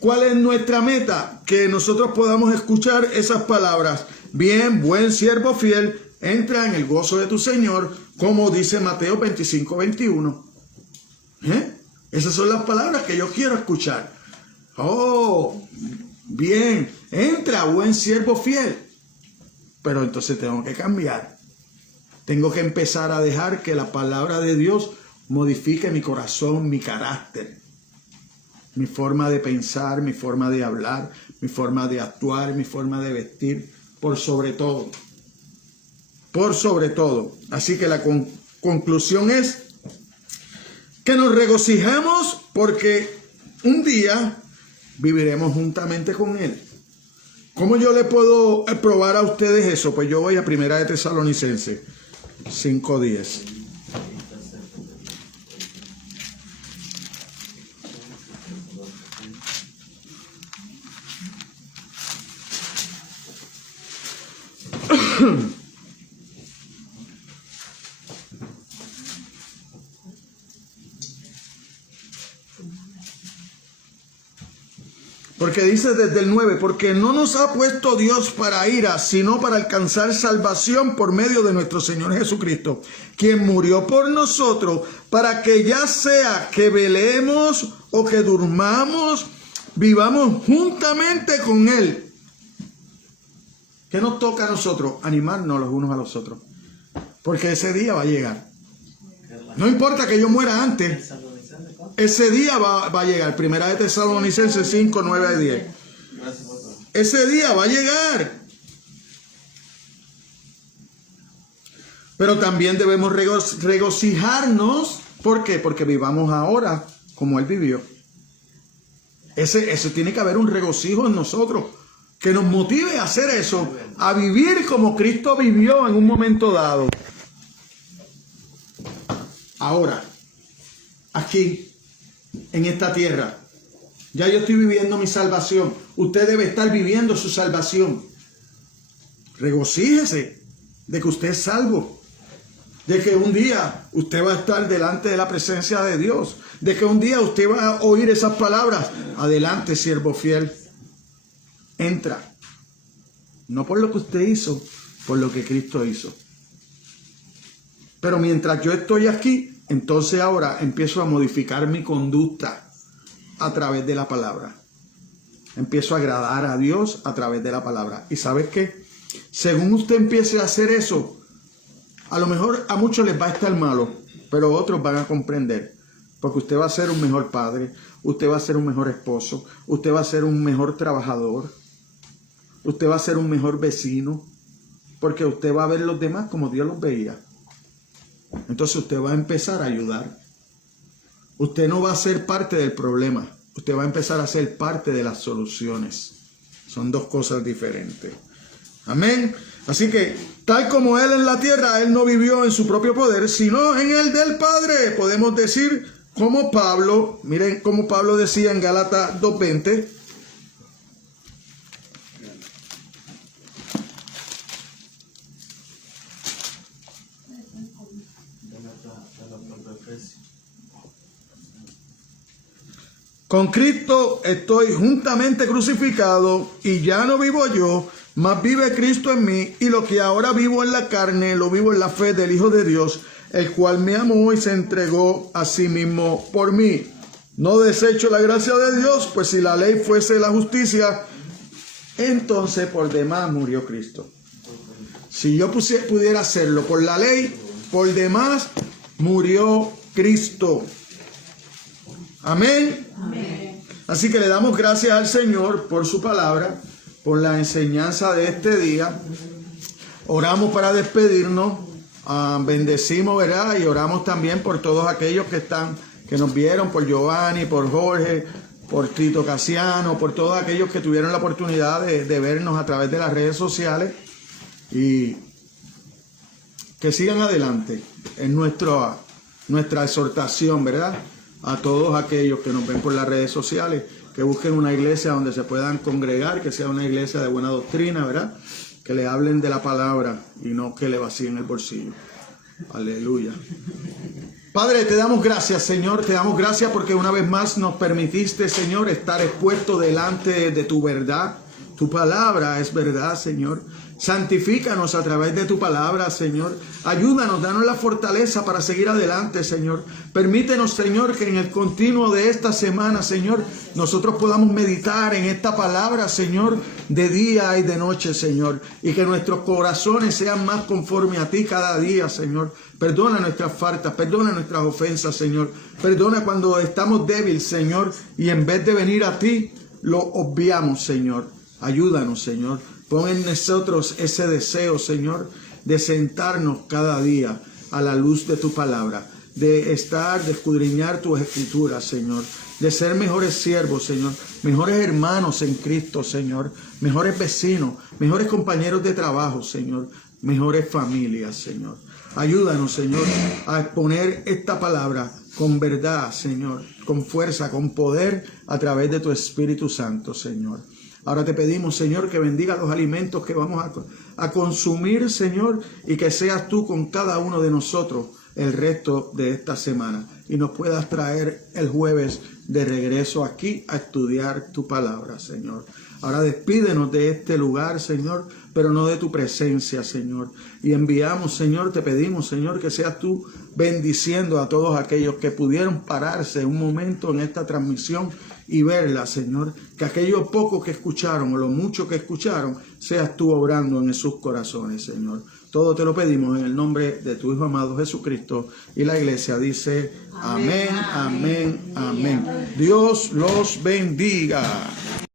¿cuál es nuestra meta? Que nosotros podamos escuchar esas palabras. Bien, buen siervo fiel, entra en el gozo de tu Señor, como dice Mateo 25:21. Esas son las palabras que yo quiero escuchar. Oh, bien, entra, buen siervo fiel. Pero entonces tengo que cambiar. Tengo que empezar a dejar que la palabra de Dios modifique mi corazón, mi carácter, mi forma de pensar, mi forma de hablar, mi forma de actuar, mi forma de vestir, por sobre todo. Por sobre todo. Así que la conclusión es que nos regocijemos porque un día viviremos juntamente con Él. ¿Cómo yo le puedo probar a ustedes eso? Pues yo voy a 1 de Tesalonicenses 5:10. Porque dice desde el 9, porque no nos ha puesto Dios para ira, sino para alcanzar salvación por medio de nuestro Señor Jesucristo, quien murió por nosotros, para que ya sea que velemos o que durmamos, vivamos juntamente con Él. ¿Qué nos toca a nosotros? Animarnos los unos a los otros, porque ese día va a llegar. No importa que yo muera antes. Ese día va a llegar. 1 de Tesalonicenses 5, 9 a 10. Ese día va a llegar. Pero también debemos regocijarnos. ¿Por qué? Porque vivamos ahora como Él vivió. Ese tiene que haber un regocijo en nosotros que nos motive a hacer eso, a vivir como Cristo vivió en un momento dado. Ahora, aquí, en esta tierra, ya yo estoy viviendo mi salvación. Usted debe estar viviendo su salvación. Regocíjese de que usted es salvo, de que un día usted va a estar delante de la presencia de Dios, de que un día usted va a oír esas palabras: adelante, siervo fiel, entra. No por lo que usted hizo, por lo que Cristo hizo. Pero mientras yo estoy aquí, entonces ahora empiezo a modificar mi conducta a través de la palabra. Empiezo a agradar a Dios a través de la palabra. ¿Y sabes qué? Según usted empiece a hacer eso, a lo mejor a muchos les va a estar malo, pero otros van a comprender. Porque usted va a ser un mejor padre, usted va a ser un mejor esposo, usted va a ser un mejor trabajador, usted va a ser un mejor vecino, porque usted va a ver los demás como Dios los veía. Entonces usted va a empezar a ayudar. Usted no va a ser parte del problema. Usted va a empezar a ser parte de las soluciones. Son dos cosas diferentes. Amén. Así que, tal como Él en la tierra, Él no vivió en su propio poder, sino en el del Padre. Podemos decir como Pablo, miren como Pablo decía en Gálatas 2:20. Con Cristo estoy juntamente crucificado, y ya no vivo yo, mas vive Cristo en mí, y lo que ahora vivo en la carne, lo vivo en la fe del Hijo de Dios, el cual me amó y se entregó a sí mismo por mí. No desecho la gracia de Dios, pues si la ley fuese la justicia, entonces por demás murió Cristo. Si yo pudiera hacerlo por la ley, por demás murió Cristo. Amén. Amén. Así que le damos gracias al Señor por su palabra, por la enseñanza de este día. Oramos para despedirnos, bendecimos, ¿verdad? Y oramos también por todos aquellos que nos vieron, por Giovanni, por Jorge, por Tito Casiano, por todos aquellos que tuvieron la oportunidad de vernos a través de las redes sociales. Y que sigan adelante. Es nuestra exhortación, ¿verdad? A todos aquellos que nos ven por las redes sociales, que busquen una iglesia donde se puedan congregar, que sea una iglesia de buena doctrina, ¿verdad? Que le hablen de la palabra y no que le vacíen el bolsillo. Aleluya. Padre, te damos gracias, Señor, te damos gracias porque una vez más nos permitiste, Señor, estar expuesto delante de tu verdad. Tu palabra es verdad, Señor. Santifícanos a través de tu palabra, Señor. Ayúdanos, danos la fortaleza para seguir adelante, Señor. Permítenos, Señor, que en el continuo de esta semana, Señor, nosotros podamos meditar en esta palabra, Señor, de día y de noche, Señor. Y que nuestros corazones sean más conforme a ti cada día, Señor. Perdona nuestras faltas, perdona nuestras ofensas, Señor. Perdona cuando estamos débiles, Señor, y en vez de venir a ti, lo obviamos, Señor. Ayúdanos, Señor. Pon en nosotros ese deseo, Señor, de sentarnos cada día a la luz de tu palabra, de escudriñar tus escrituras, Señor, de ser mejores siervos, Señor, mejores hermanos en Cristo, Señor, mejores vecinos, mejores compañeros de trabajo, Señor, mejores familias, Señor. Ayúdanos, Señor, a exponer esta palabra con verdad, Señor, con fuerza, con poder a través de tu Espíritu Santo, Señor. Ahora te pedimos, Señor, que bendiga los alimentos que vamos a consumir, Señor, y que seas tú con cada uno de nosotros el resto de esta semana y nos puedas traer el jueves de regreso aquí a estudiar tu palabra, Señor. Ahora despídenos de este lugar, Señor, pero no de tu presencia, Señor. Y enviamos, Señor, te pedimos, Señor, que seas tú bendiciendo a todos aquellos que pudieron pararse un momento en esta transmisión y verla, Señor. Que aquellos pocos que escucharon o lo mucho que escucharon, seas tú obrando en sus corazones, Señor. Todo te lo pedimos en el nombre de tu Hijo amado Jesucristo. Y la iglesia dice amén, amén, amén. Dios los bendiga.